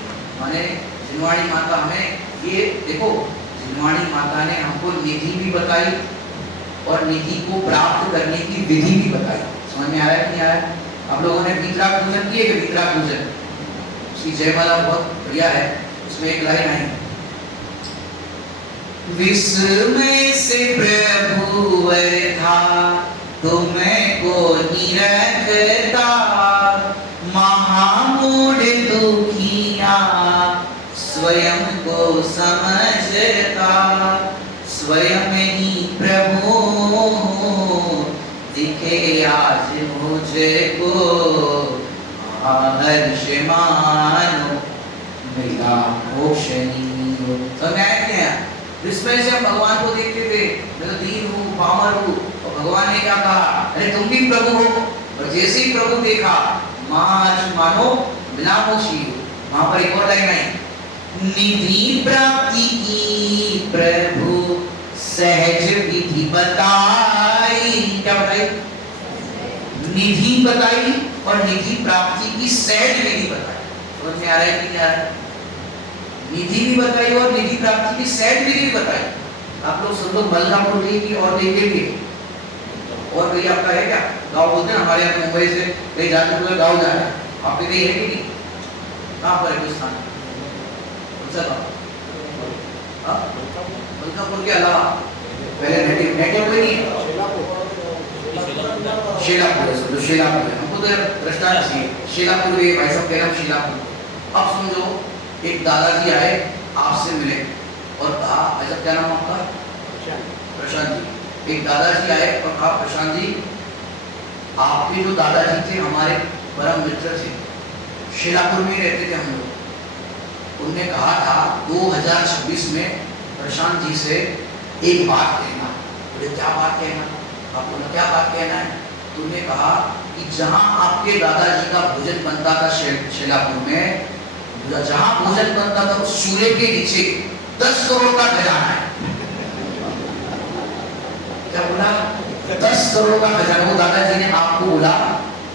माने जिनवाणी माता हमें ये देखो, जिनवाणी माता ने हमको निधि भी बताई और निधि को प्राप्त करने की विधि भी बताई। समझ में आया कि नहीं आया? आप लोगों ने वीतराग पूजन किए कि वीतराग पूजन? उसकी जयमाला बहुत बढ़िया है, उसमें एक लाइन आई, विस्मय से प्रभु था तुमको निरखता, महामूढ़ दुखिया स्वयं को समझता, स्वयं ही प्रभु दिखे आज मुझको, हर्ष मानो मिला मोक्ष नीरो। समझ आया क्या? विस्मय से हम भगवान को देखते थे, मैं तो दीन हूँ, पामर हूँ, और भगवान ने क्या कहा, अरे तुम भी प्रभु हो। और जैसे ही प्रभु देखा, मानो बिना मोक्षी। वहां पर एक और लाइन आई, निधि प्राप्ति की प्रभु सहज विधि बताई। क्या बताई? निधि बताई और निधि प्राप्ति की सहज विधि बताई। समझ में आ रहा है कि क्या है? निधि भी बताई और निधि प्राप्ति की सहज विधि भी बताई। आप लोग सब लोग मलकापुर की और देखेंगे। और कोई आपका है क्या गाँव? बोलते हैं हमारे यहाँ मुंबई से कहीं जाते हुए गाँव जा रहे हैं, आपके कहीं है कि नहीं? कहाँ पर है कोई स्थान? कौन सा गाँव? मलकापुर के अलावा पहले नेटिव कोई नहीं है? शेलापुर है, समझो शेलापुर है। हमको तो दृष्टांत चाहिए, शेलापुर है भाई साहब, कह रहा हूँ शेलापुर। अब समझो एक दादाजी आए, आपसे मिले और कहा, ऐसा क्या नाम आपका? प्रशांत जी। एक दादाजी आए और कहा, प्रशांत जी आपके जो दादाजी थे हमारे परम मित्र थे, शेलापुर में रहते थे हम लोग। उनने कहा था 2026 में प्रशांत जी से एक बात कहना। बोले क्या बात कहना? आपको ना क्या बात कहना है? तुमने कहा कि जहां आपके दादाजी का भोजन बनता था शेलापुर में, जहां भोजन बनता था उस चूल्हे के नीचे 10 करोड़ का खजाना है। क्या बोला? 10 करोड़ का खजाना। वो दादाजी ने आपको बोला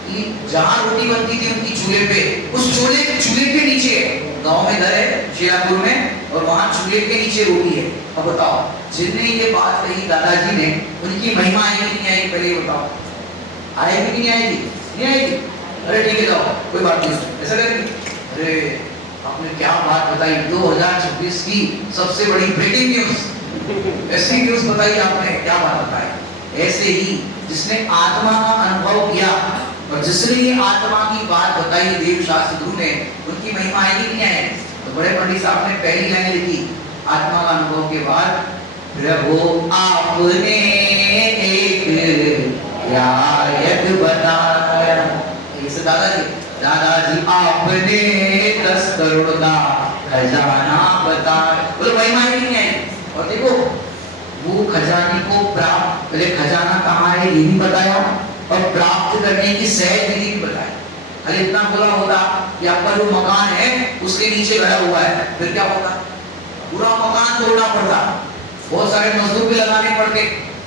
कि जहां रोटी बनती थी उनकी चूल्हे पे, उस चूल्हे के नीचे, गांव में घर है शेलापुर में, और वहां चूल्हे के नीचे रोटी है। अब बताओ, जिनने ये बात कही दादाजी ने, उनकी महिमा आएगी नहीं आएगी? पहले ये बताओ, आएगी कि नहीं आएगी? नहीं आएगी? अरे ठीक है जाओ, कोई बात नहीं, ऐसा करेंगे। अरे आपने क्या बात बताई, 2026 की सबसे बड़ी ब्रेकिंग न्यूज, ऐसी न्यूज बताई आपने, क्या बात बताई। ऐसे ही जिसने आत्मा का अनुभव किया और जिसने ये आत्मा की बात बताई देव शास्त्र गुरु ने, उनकी महिमा आएगी नहीं आएगी? तो बड़े पंडित साहब ने पहली लाइन लिखी आत्मा का अनुभव के बाद, प्रभु आपने एक रियायत बताया। इसे दादाजी आपने 10 करोड़ का खजाना बताया। बोलो महिमा ही नहीं है। और देखो वो खजाने को प्राप्त, पहले खजाना कहाँ है ये भी बताया और प्राप्त करने की सहज विधि भी बताया। अरे इतना बोला होता कि आपका जो मकान है उसके नीचे गड़ा हुआ है, फिर क्या होता? पूरा मकान तोड़ना पड़ता, बहुत सारे मजदूर भी लगाने पड़ते।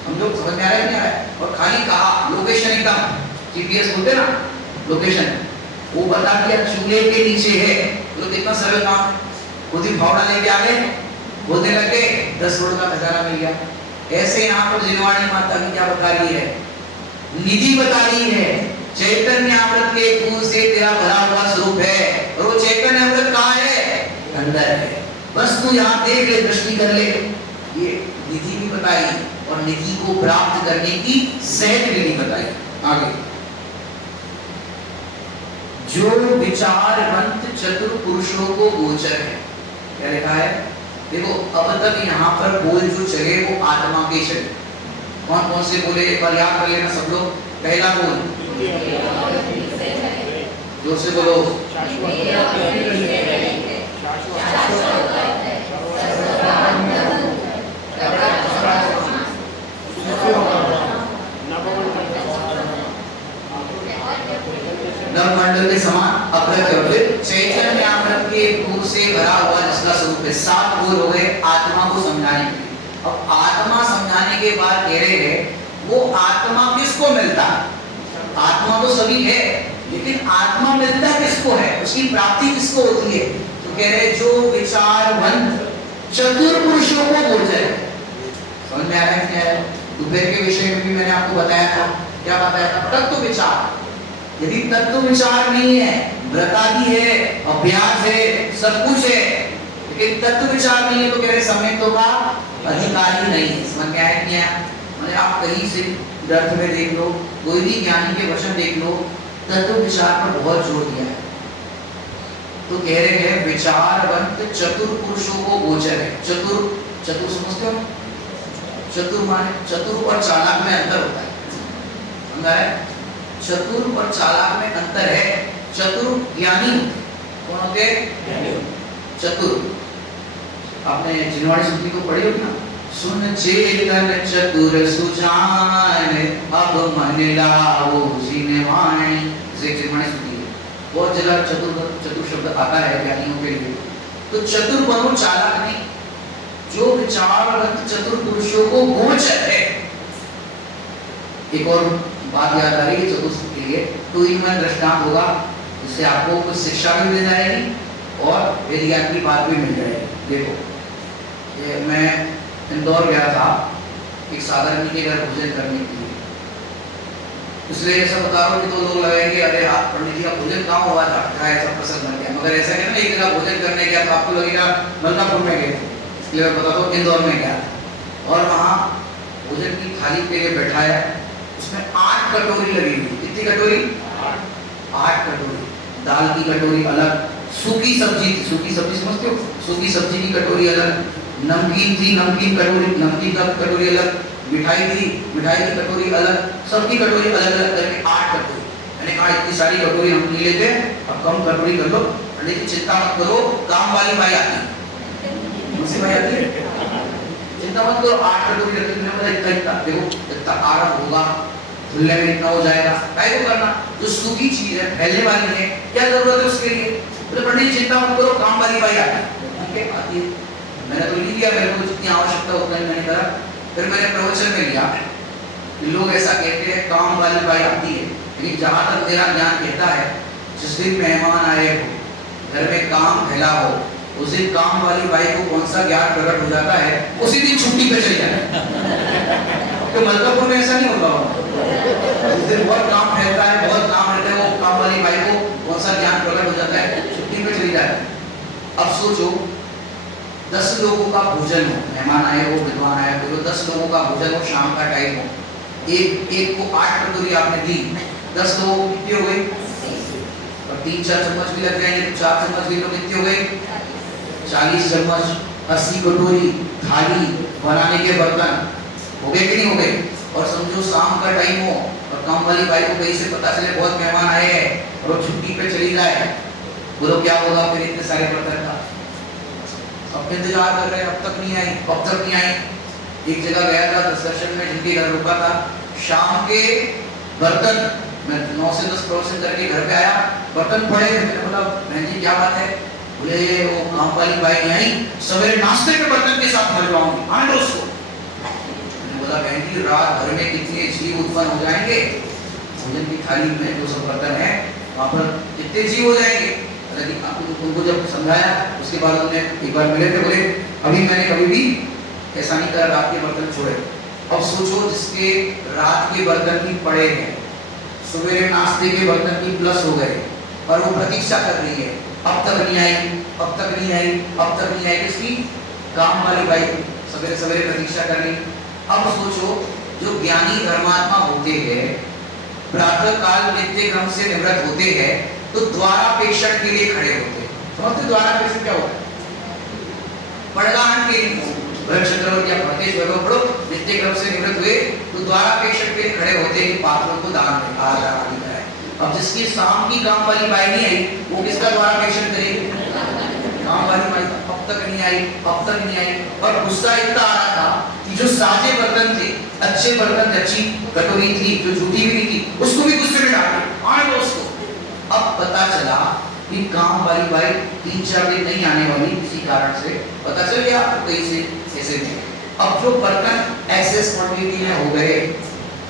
हम लोग समझ में आ रहा है नहीं आ रहा है? और खाली कहा लोकेशन एकदम जीपीएस बोलते ना, लोकेशन वो बता दिया चूल्हे के नीचे है। तो कितना सरल काम, खुद ही फावड़ा लेके आ गए, बोलने लगे 10 करोड़ का खजाना मिल गया। ऐसे यहाँ पर जिनवाणी माता भी क्या बता रही है? निधि बता रही है। चैतन्य अमृत के फूल से तेरा भरा हुआ स्वरूप है, और वो चैतन्य अमृत कहाँ है? अंदर है। बस तू यहाँ देख ले, दृष्टि कर ले। ये निधि भी बताई और निधि को प्राप्त करने की सहज विधि बताई। आगे, जो विचारवंत चतुर पुरुषों को गोचर है, क्या लिखा है? देखो अब तक यहाँ पर बोल जो चले वो आत्मा के चले। कौन कौन से बोले एक बार याद कर लेना सब लोग। पहला बोल, जोर से बोलो। नवमंडल के समान अप्रत्यक्ष चैतन्य अमृत के फूल से भरा हुआ जिसका स्वरूप है। 7 बोल हो गए आत्मा को समझाने के लिए। अब आत्मा समझाने के बाद कह रहे हैं वो आत्मा किसको मिलता है? आत्मा तो सभी है, लेकिन आत्मा मिलता किसको है, उसकी प्राप्ति किसको होती है? तो कह रहे जो विचारवंत चतुर पुरुषों को गोचर है। समझ में आ रहा है क्या है? दोपहर के विषय में भी मैंने आपको बताया था, क्या बताया था? तत्व विचार। यदि तत्व विचार नहीं है, व्रतादि है, अभ्यास है, सब कुछ है, लेकिन तत्व विचार नहीं है, तो कह रहे सम्यक्तों का अधिकार ही नहीं है। समझ में आया क्या? मैंने आप कहीं से ग्रंथ में देख लो, कोई भी ज्ञानी के वचन देख लो, तत्व विचार पर बहुत जोर दिया है। तो कह रहे हैं विचारवंत चतुर पुरुषों को गोचर है। चतुर, चतुर समझते हो? चतुर माने चतुर और चालाक में अंतर होता है, समझा है? चतुर और चालाक में अंतर है। चतुर ज्ञानी कौन होते हैं? चतुर। आपने जिनवाणी सुनती को पढ़ी होगी ना, सुन चेतन चतुर सुजान अब मन लाओ जिनवाणी। जिनवाणी सुनती है, बहुत जगह चतुर चतुर शब्द आता है ज्ञानियों के लिए। तो चतुर बनो, चालाक नहीं। जो विचारवंत चतुर पुरुषों को गोचर है। एक और बात याद आ रही है चतुर के लिए, तो इनमें दृष्टांत होगा, जिससे आपको कुछ शिक्षा भी मिल जाएगी और वेद की बात भी मिल जाएगी। देखो, ये मैं इंदौर गया था एक साधारण के घर भोजन करने के लिए, इसलिए ऐसा बता रहा हूँ कि तो लोग लगाएंगे अरे आप पंडित जी का भोजन कहाँ हुआ था, क्या ऐसा प्रसंग बन गया। मगर ऐसा नहीं, एक जगह भोजन करने गया तो आपको लगेगा मलकापुर में गए थे, इसलिए मैं बताता हूँ इंदौर में गया और वहाँ भोजन की थाली के लिए बैठाया, उसमें 8 कटोरी लगी हुई। कितनी कटोरी? 8 कटोरी। दाल की कटोरी अलग, सूखी सब्जी थी, सूखी सब्जी समझते हो? सूखी सब्जी की कटोरी अलग, नमकीन थी, नमकीन कटोरी, नमकीन का कटोरी अलग, मिठाई थी, मिठाई की कटोरी अलग, सबकी कटोरी अलग अलग करके 8 कटोरी। मैंने कहा इतनी सारी कटोरी हम नहीं लेते, अब कम कटोरी कर लो। पंडित जी चिंता मत करो, काम वाली बाई आती है, मुझसे भाई आती है, चिंता मत करो, 8 कटोरी रखने में मतलब इतना देखो इतना आराम होगा, धुलने में इतना हो जाएगा, काय को करना? जो सूखी चीज है, फैलने वाली है, क्या जरूरत है उसके लिए? तो पंडित जी चिंता मत करो, काम वाली बाई आती है। ठीक है, आती है। मैंने तो नहीं दिया, मेरे को जितनी आवश्यकता उतना ही मैंने करा। फिर मैंने प्रवचन में लिया, लोग ऐसा कहते हैं काम वाली बाई आती है, लेकिन जहाँ तक मेरा ज्ञान कहता है, जिस दिन मेहमान आए हो, घर में काम फैला हो, उस दिन काम वाली बाई को कौन सा ज्ञान प्रकट हो जाता है, उसी दिन छुट्टी पे चले जाए। तो मलकापुर में ऐसा नहीं होता, जिस दिन बहुत काम फैलता है, बहुत काम रहता है, वो काम वाली बाई को कौन सा ज्ञान प्रकट हो जाता है, छुट्टी पे चली जाए। अब सोचो 10 लोगों का भोजन हो, मेहमान आए हो, विद्वान आए हो, 10 लोगों का भोजन हो, शाम का टाइम हो, एक को 8 कटोरी आपने दी, 10 लोगों को कितनी हो गई? और 3-4 चम्मच भी लग जाएंगे तो 4 चम्मच भी लोग कितनी हो गई? 40 चम्मच, 80 कटोरी, थाली, बनाने के बर्तन हो गए कि नहीं हो गए? और समझो शाम का टाइम हो और काम वाली बाई को कहीं से पता चले बहुत मेहमान आए हैं और वो छुट्टी पे चली जाए, बोलो क्या होगा फिर इतने सारे बर्तन का? अब इंतजार कर रहे हैं, अब तक नहीं आई, अब तक नहीं आई। एक जगह गया था दर्शन में, जिनके घर रुका था, शाम के बर्तन, मैं 9 से 10 प्रवचन करके घर पे आया, बर्तन पड़े, मैंने बोला बहन जी क्या बात है? बोले वो काम वाली बाई नहीं आई, सवेरे नाश्ते के बर्तन के साथ भरवाऊंगी, आने दो उसको। मैंने बोला बहन जी रात भर में कितने जीव उत्पन्न हो जाएंगे, भोजन की थाली में जो सब बर्तन है वहाँ पर कितने जीव हो जाएंगे। उनको जब समझाया उसके बाद उन्होंने एक बार मिले थे, बोले अभी मैंने कभी भी ऐसा नहीं करा, रात के बर्तन छोड़े। अब सोचो जिसके रात के बर्तन भी पड़े हैं, सवेरे नाश्ते के बर्तन भी प्लस हो गए और वो प्रतीक्षा कर रही है, अब तक नहीं आई, अब तक नहीं आई, अब तक नहीं आई, किसकी? काम वाली बाई सवेरे सवेरे प्रतीक्षा कर रही। अब सोचो जो ज्ञानी धर्मात्मा होते हैं, प्रातः काल नित्य क्रम से निवृत्त होते हैं, तो द्वारापेक्षण के लिए खड़े होते हैं। समझते द्वारापेक्षण क्या होता है? पड़गाहन के लिए चक्रवर्ती या भरतेश वैभव पढ़ो, नित्य क्रम से निवृत्त हुए तो द्वारापेक्षण के लिए खड़े होते हैं कि पात्रों को दान दें। अब जिसकी शाम की काम वाली बाई नहीं आई, वो किसका द्वारापेक्षण करेगी? काम वाली बाई। अब तक नहीं आई, अब तक नहीं आई, और गुस्सा इतना आ रहा था कि जो साजे बर्तन थे, अच्छे बर्तन, अच्छी कटोरी थी, जो झूठी भी नहीं थी, उसको भी गुस्से में डाल दिया, आने दो उसको। अब पता चला कि काम वाली बाई 3-4 दिन नहीं आने वाली, किसी कारण से पता चल गया कहीं से ऐसे में। अब जो बर्तन एक्सेस क्वांटिटी में हो गए,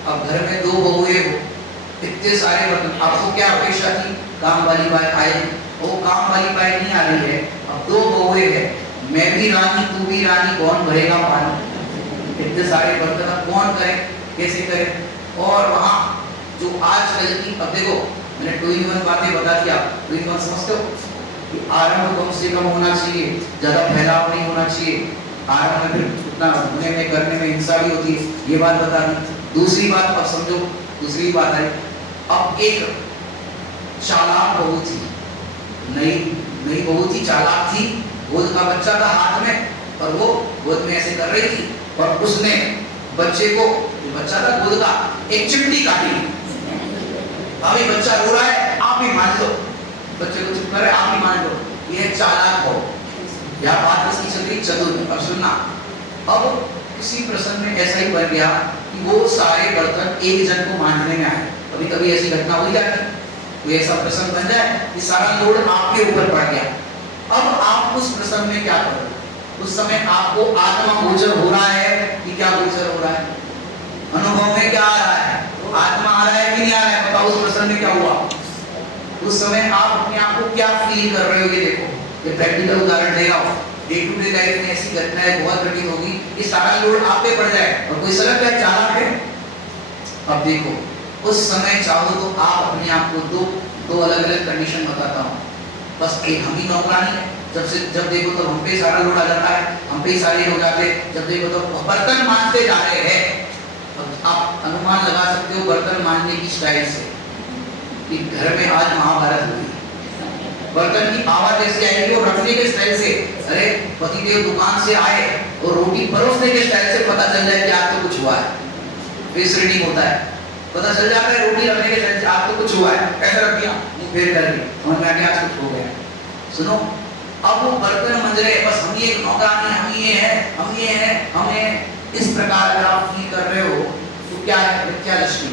अब घर में 2 बहुएं हो, इतने सारे बर्तन, आपको क्या अपेक्षा थी काम वाली बाई आए, वो काम वाली बाई नहीं आ रही है, अब दो बहुएं हैं, मैं भी रानी तू भी रानी, कौन भरेगा पानी, इतने सारे बर्तन अब कौन करे, कैसे करे। और वहाँ जो आजकल की, अब देखो मैंने 2 in 1 बातें बता दी, आप 2 in 1 समझते हो कि आरंभ कम से कम होना चाहिए, ज्यादा फैलाव नहीं होना चाहिए, आरंभ में फिर उतना होने में करने में हिंसा भी होती है, ये बात बता दी। दूसरी बात अब समझो, दूसरी बात है, अब एक चालाक बहू थी, नई बहू थी, चालाक थी, गोद का बच्चा था हाथ में और वो गोद में ऐसे कर रही थी और उसने बच्चे को, बच्चा था गोद का, एक चिमटी काटी, अभी बच्चा रो रहा है आप ही मान लो, बच्चे को चुप कर रहे आप ही मान लो, ये चालाक हो या बात इसकी चल रही चतुर। अब सुनना, अब किसी प्रसंग में ऐसा ही बन गया कि वो सारे बर्तन एक जन को मांझने में आए, कभी कभी ऐसी घटना हो जाती, तो ऐसा प्रसंग बन जाए कि सारा लोड आपके ऊपर पड़ गया। अब आप उस प्रसंग में क्या करोगे, उस समय आपको आत्मा गोचर हो रहा है कि क्या गोचर हो रहा है, अनुभव में क्या आ रहा है, आत्मा आ रहा है कि नहीं आ रहा है, बताओ उस प्रसंग में क्या हुआ, उस समय आप अपने आप को क्या फील कर रहे हो, ये देखो, ये प्रैक्टिकल उदाहरण दे रहा हूँ, डे टू डे लाइफ में ऐसी घटनाएं बहुत घटित होगी कि सारा लोड आप पे पड़ जाए और कोई सलग क्या चालाक है। अब देखो उस समय चाहो तो आप अपने आप को दो अलग अलग कंडीशन बताता हूँ, बस एक हम ही नौकरानी है, जब देखो तो हम पे सारा लोड आ जाता है, हम पे ही सारे हो जाते, जब देखो तो बर्तन मांजते जा रहे हैं। आप अनुमान लगा सकते हो बर्तन मांजने की स्टाइल से कि घर में आज महाभारत हुई, बर्तन की आवाज ऐसी आएगी और रखने के स्टाइल से, अरे पतिदेव दुकान से आए और रोटी परोसने के स्टाइल से पता चल जाए कि आज तो कुछ हुआ है, फेस रीडिंग होता है, पता चल जाता है रोटी रखने के स्टाइल से आज तो कुछ हुआ है, ऐसा रख दिया मुंह फेर कर दी, समझ में आ गया आज कुछ हो गया। सुनो, अब वो बर्तन मंज रहे, बस हम ये नौकरानी, हम ये है, हम ये है, हमें इस प्रकार अगर आप फील कर रहे हो तो क्या है, क्या लक्ष्मी,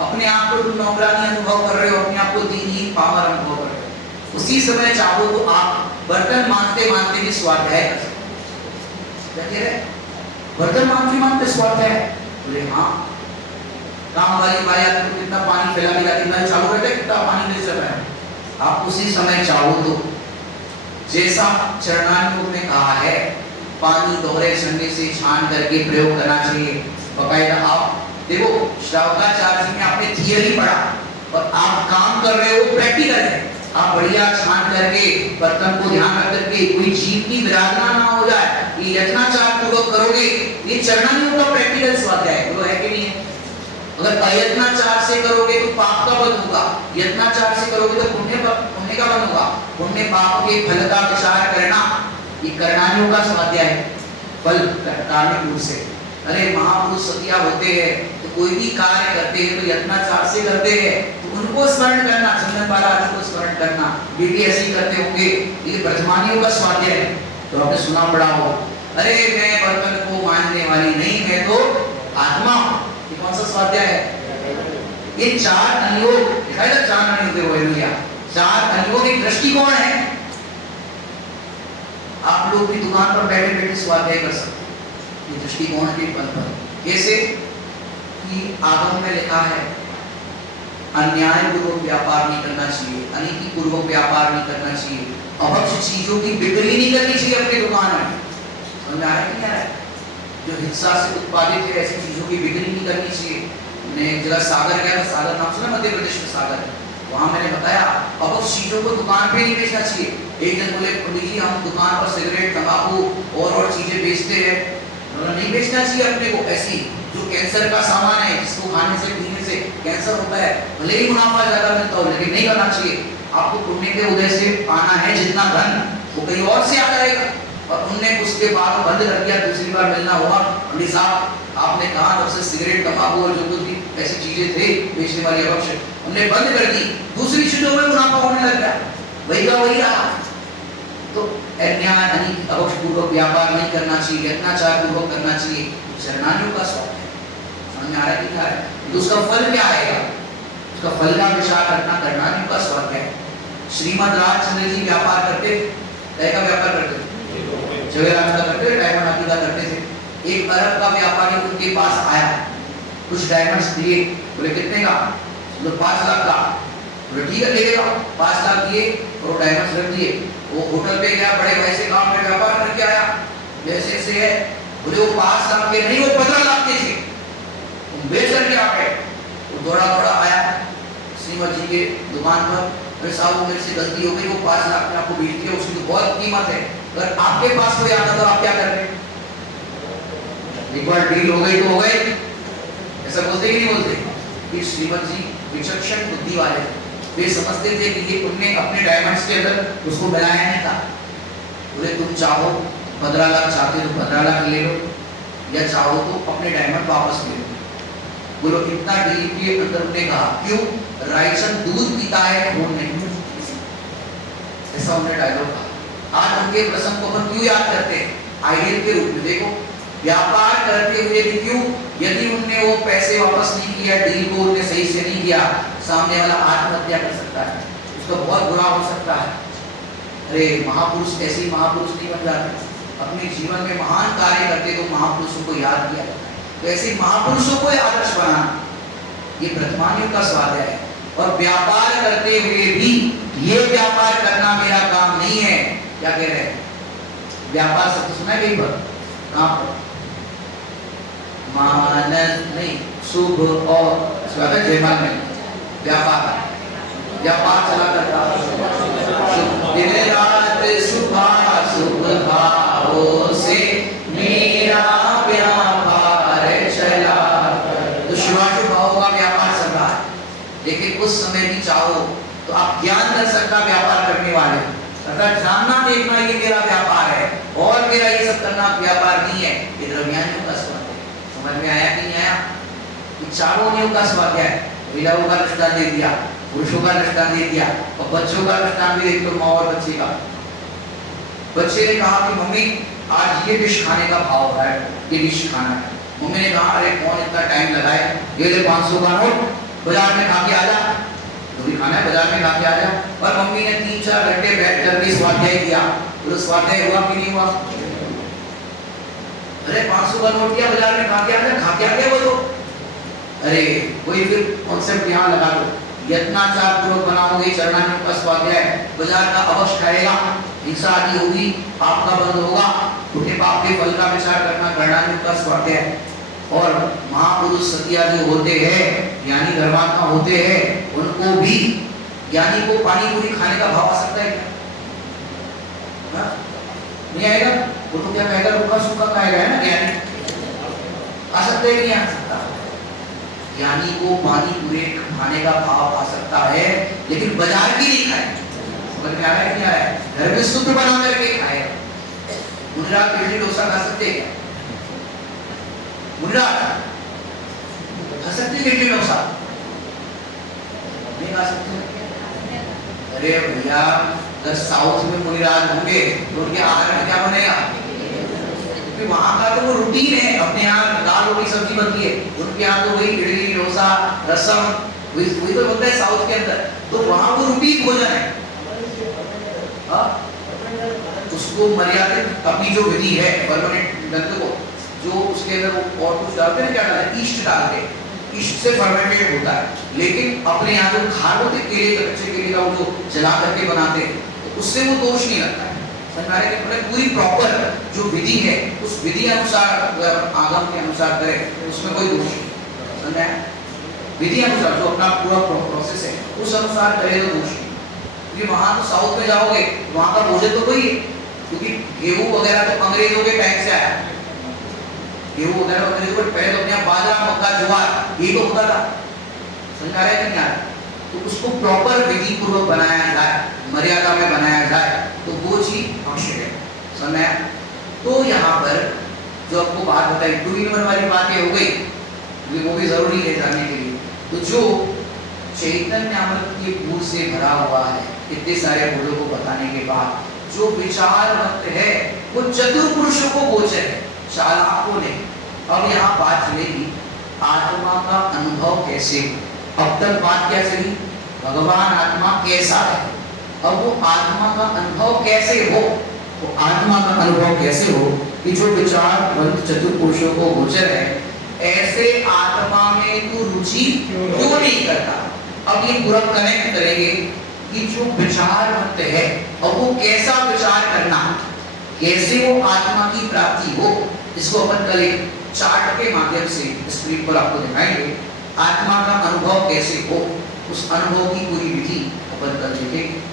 अपने आप को तुम नौकरानी अनुभव कर रहे हो, अपने आप को दीनहीन पावर अनुभव कर रहे हो। उसी समय चाहो तो आप बर्तन मांजते मांजते भी स्वाध्याय कर सकते, क्या कह रहे, बर्तन मांजते मांजते स्वाध्याय, बोले हाँ, काम वाली बाई आती तो कितना पानी फैला के जाती, नल चालू रहता है कितना पानी मिल जाता है। आप उसी समय चाहो तो जैसा चरणानुयोग में कहा है, पानी दोहरे छन्ने से छान करके प्रयोग करना चाहिए, बकायदा आप देखो श्रावकाचार्य जी में आपने थियरी पढ़ा और आप काम कर रहे हो प्रैक्टिकल है, आप बढ़िया छान करके बर्तन को ध्यान रख करके कोई जीव की विराधना ना हो जाए, ये यत्नाचार पूर्वक करोगे, ये चरणानुयोग का प्रैक्टिकल स्वाध्याय है, वो है कि नहीं है। अगर अयत्नाचार से करोगे तो पाप का वध होगा, यत्नाचार से करोगे तो पुण्य का वध होगा, पुण्य पाप के फल का विचार करना, ये कर्णानुयोग का स्वाध्याय है, फल कार्मिक रूप से। अरे महापुरुष सतिया होते हैं तो कोई भी कार्य करते हैं तो यत्नाचार से करते हैं, तो उनको स्मरण करना, चंदन पारा आदि को स्मरण करना, बेटी ऐसे करते होंगे, ये ब्रह्मानियों का स्वाध्याय है। तो आपने सुना पड़ा हो, अरे मैं बर्तन को मानने वाली नहीं, मैं तो आत्मा, ये कौन सा स्वाध्याय है, ये चार अनुयोग दिखाई ना, चार अनुयोग है, चार अनुयोग एक दृष्टिकोण है। आप लोग भी दुकान पर बैठे बैठे स्वाध्याय कर सकते हैं, ये दृष्टिकोण के बल पर। कैसे कि आगम में लिखा है अन्याय पूर्वक व्यापार नहीं करना चाहिए, अनीति पूर्वक व्यापार नहीं करना चाहिए, अभक्ष चीजों की बिक्री नहीं करनी चाहिए अपनी दुकान में, समझ आ रहा है कि नहीं आ रहा है, जो हिंसा से उत्पादित है ऐसी चीजों की बिक्री नहीं करनी चाहिए। मैंने एक जगह सागर गया था, सागर नाम सुना, मध्य प्रदेश में सागर, वहां मैंने बताया अब उस चीजों को दुकान पे नहीं बेचना चाहिए। एक जन बोले पंडित जी हम दुकान पर सिगरेट तंबाकू और चीजें बेचते हैं, नहीं बेचना चाहिए अपने को, ऐसी जो कैंसर का सामान है जिसको खाने से पीने से कैंसर होता है, भले ही मुनाफा ज्यादा मिलता हो लेकिन नहीं करना चाहिए। आपको पुण्य के उदय से पाना है जितना धन वो कहीं और से आ जाएगा, और उनने उसके बाद बंद कर दिया, दूसरी बार मिलना हुआ, पंडित साहब आपने कहा तब से सिगरेट तंबाकू और जो कुछ भी ऐसी चीजें थे बेचने वाले अवक्ष उनने बंद कर दी, दूसरी चीजों में मुनाफा होने लग गया, वही का वही रहा। तो अन्याय अनीति अवक्ष पूर्वक व्यापार नहीं करना चाहिए, यत्नाचार पूर्वक करना चाहिए, चरणानुयोग का स्वाध्याय। समझ में आ रहा है कि क्या है, तो उसका फल क्या आएगा, उसका फल का विचार करना कर्णानुयोग का स्वाध्याय। श्रीमद रामचंद्र जी व्यापार करते, कई का व्यापार करते, जवेरात का करते, डायमंड हाथी का करते थे। एक अरब का व्यापारी उनके पास आया, कुछ डायमंड्स दिए, बोले कितने का, बोले 5 लाख का। बोले ठीक है ले गया, 5 लाख दिए और वो डायमंड्स रख दिए। वो होटल पे गया, बड़े भाई से गांव में व्यापार करके आया, जैसे से है। बोले वो 5 लाख के नहीं, वो 15 लाख के थे, बेच करके आ गए। वो दौड़ा दौड़ा आया श्रीमत जी के दुकान पर। फिर साहब मेरे से गलती हो गई, वो 5 लाख में आपको बेच दिया, उसकी तो बहुत कीमत है, अगर आपके पास कोई आता तो आप क्या कर रहे? एक बार डील हो गई तो हो गई, ऐसा बोलते कि नहीं बोलते? कि श्रीमत जी विचक्षण बुद्धि वाले थे, वे समझते थे कि ये उनने अपने डायमंड्स के अंदर उसको बनाया नहीं था। बोले तुम चाहो 15 लाख चाहते हो 15 लाख ले लो, या चाहो तो अपने डायमंड वापस ले लो। बोलो इतना डील के अंदर उन्होंने कहा, क्यों? रायचंद दूध पीता है खून नहीं, ऐसा उन्होंने डायलॉग कहा। आज उनके प्रसंग को हम क्यों याद करते हैं? आइडियल के रूप में देखो, व्यापार करते हुए भी क्यों, यदि उनने वो पैसे वापस नहीं किया, डील को उन्हें सही से नहीं किया, सामने वाला आत्महत्या कर सकता है, उसका बहुत बुरा हो सकता है। अरे महापुरुष ऐसे महापुरुष नहीं बन जाते, अपने जीवन में महान कार्य करते तो महापुरुषों को याद किया जाता है। तो ऐसे महापुरुषों को आदर्श बनाना ये ब्रह्मानियों का स्वाध्याय है। और व्यापार करते हुए भी ये व्यापार करना मेरा काम नहीं है, क्या कह रहे हैं? व्यापार शब्द सुना है कहीं पर? कहां पर? मानस नहीं, शुभ और स्वागत जयमाल में व्यापार चला करता, दिन रात शुभ भावों से मेरा व्यापार चला। तो शुभाशुभ भावों का व्यापार चल रहा है, लेकिन उस समय भी चाहो तो आप ज्ञान दर्शन का व्यापार करने वाले, अगर जानना देखना ये मेरा व्यापार है और मेरा ये सब करना व्यापार नहीं है, ये द्रव्यानियों का स्वाध्याय। समझ में आया कि नहीं आया? चारों नियों का स्वाध्याय, महिलाओं का दृष्टांत दे दिया, पुरुषों का दृष्टांत दे दिया, और बच्चों का दृष्टांत भी देख लो, माँ और बच्चे का। बच्चे ने कहा कि मम्मी आज ये डिश खाने का भाव है, ये डिश खाना है। मम्मी ने कहा अरे कौन इतना टाइम लगाए, ये ले 500 का नोट, बाजार में खा के आ जा, जो भी खाना है बाजार में खा के आ जा। और मम्मी ने 3-4 घंटे बैठ कर स्वाध्याय किया, तो स्वाध्याय हुआ कि नहीं हुआ? अरे 500 का नोट किया, बाजार में खा के आ जा, खा के आ गया वो तो। अरे वही फिर कॉन्सेप्ट यहाँ लगा दो, यत्नाचार पूर्वक बनाओगे चरणानियों का स्वाध्याय, बाजार का अवश्य खाएगा, हिंसा आदि होगी, पाप का बंद होगा, उठे पाप के फल का विचार करना गणनानियों का स्वाध्याय। और महापुरुष सतिया जो होते हैं, ज्ञानी धर्मात्मा होते हैं, उनको भी ज्ञानी को पानी पूरी खाने का भाव आ सकता है क्या? नहीं आएगा? वो तो क्या कहेगा, रुका सूखा खाएगा, है ना? ज्ञानी आ सकता है नहीं आ सकता? ज्ञानी को पानी पूरे खाने का भाव आ सकता है, लेकिन बाजार की नहीं खाए। समझ में आ रहा है नहीं आ रहा है? घर में शुद्ध बना करके खाएगा। गुजरात इडली डोसा खा सकते हैं? गुजरात खा सकते हैं इडली डोसा? नहीं खा सकते। अरे भैया अगर साउथ में मुनिराज होंगे तो उनके आहार में क्या बनेगा? क्योंकि वहां का तो वो रूटीन है, अपने यहाँ दाल रोटी सब्जी बनती है, उनके यहाँ तो वही इडली डोसा रसम वही तो बनता है साउथ के अंदर, तो वहां वो रूटीन भोजन है। उसको मर्यादित अपनी जो विधि है परमानेंट ग्रंथ को, जो उसके अंदर वो और कुछ डालते हैं, क्या डालते हैं? ईस्ट डालते हैं, ईस्ट से फर्मेंटेड होता है। लेकिन अपने यहाँ जो खार होते केले का, कच्चे केले का वो जो जला करके बनाते हैं, तो उससे वो दोष नहीं लगता है। समझाने के पूरी प्रॉपर जो विधि है उस विधि अनुसार आगम के अनुसार करें, उसमें कोई दोष नहीं। समझा? विधि अनुसार जो अपना पूरा प्रोसेस है उस अनुसार करे तो दोष नहीं। क्योंकि वहां तो साउथ में जाओगे वहां का भोजन तो वही है, क्योंकि गेहूं वगैरह तो अंग्रेजों के टाइम से आया। गेहूं वगैरह अंग्रेजों को पहले तो अपने बाजरा मक्का ज्वार ये तो होता था। समझ आ रहा है कि नहीं आ रहा? तो उसको प्रॉपर विधि पूर्वक बनाया जाए, मर्यादा में बनाया जाए, तो वो चीज आवश्यक है। समझ? तो यहाँ पर जो आपको बात बताई 2 in 1 वाली बातें हो गई, वो भी जरूरी है जानने के लिए। तो जो चैतन्य अमृत के पूर से भरा हुआ है, इतने सारे गुणों को बताने के बाद जो विचारवंत है वो चतुर पुरुषों को गोचर है, चालाकों ने। अब यहाँ बात चलेगी आत्मा का अनुभव कैसे हो। अब तक बात क्या चली? भगवान आत्मा कैसा है। अब वो आत्मा का अनुभव कैसे हो, तो आत्मा का अनुभव कैसे हो कि जो विचारवंत चतुर पुरुषों को गोचर है, ऐसे आत्मा में तू रुचि क्यों नहीं करता? अब ये पूरा कनेक्ट करेंगे कि जो विचारवंत है और वो कैसा विचार करना, कैसे वो आत्मा की प्राप्ति हो, इसको अपन कल एक चार्ट के माध्यम से स्क्रीन पर आपको दिखाएंगे। आत्मा का अनुभव कैसे हो, उस अनुभव की पूरी विधि अपन कल देखेंगे।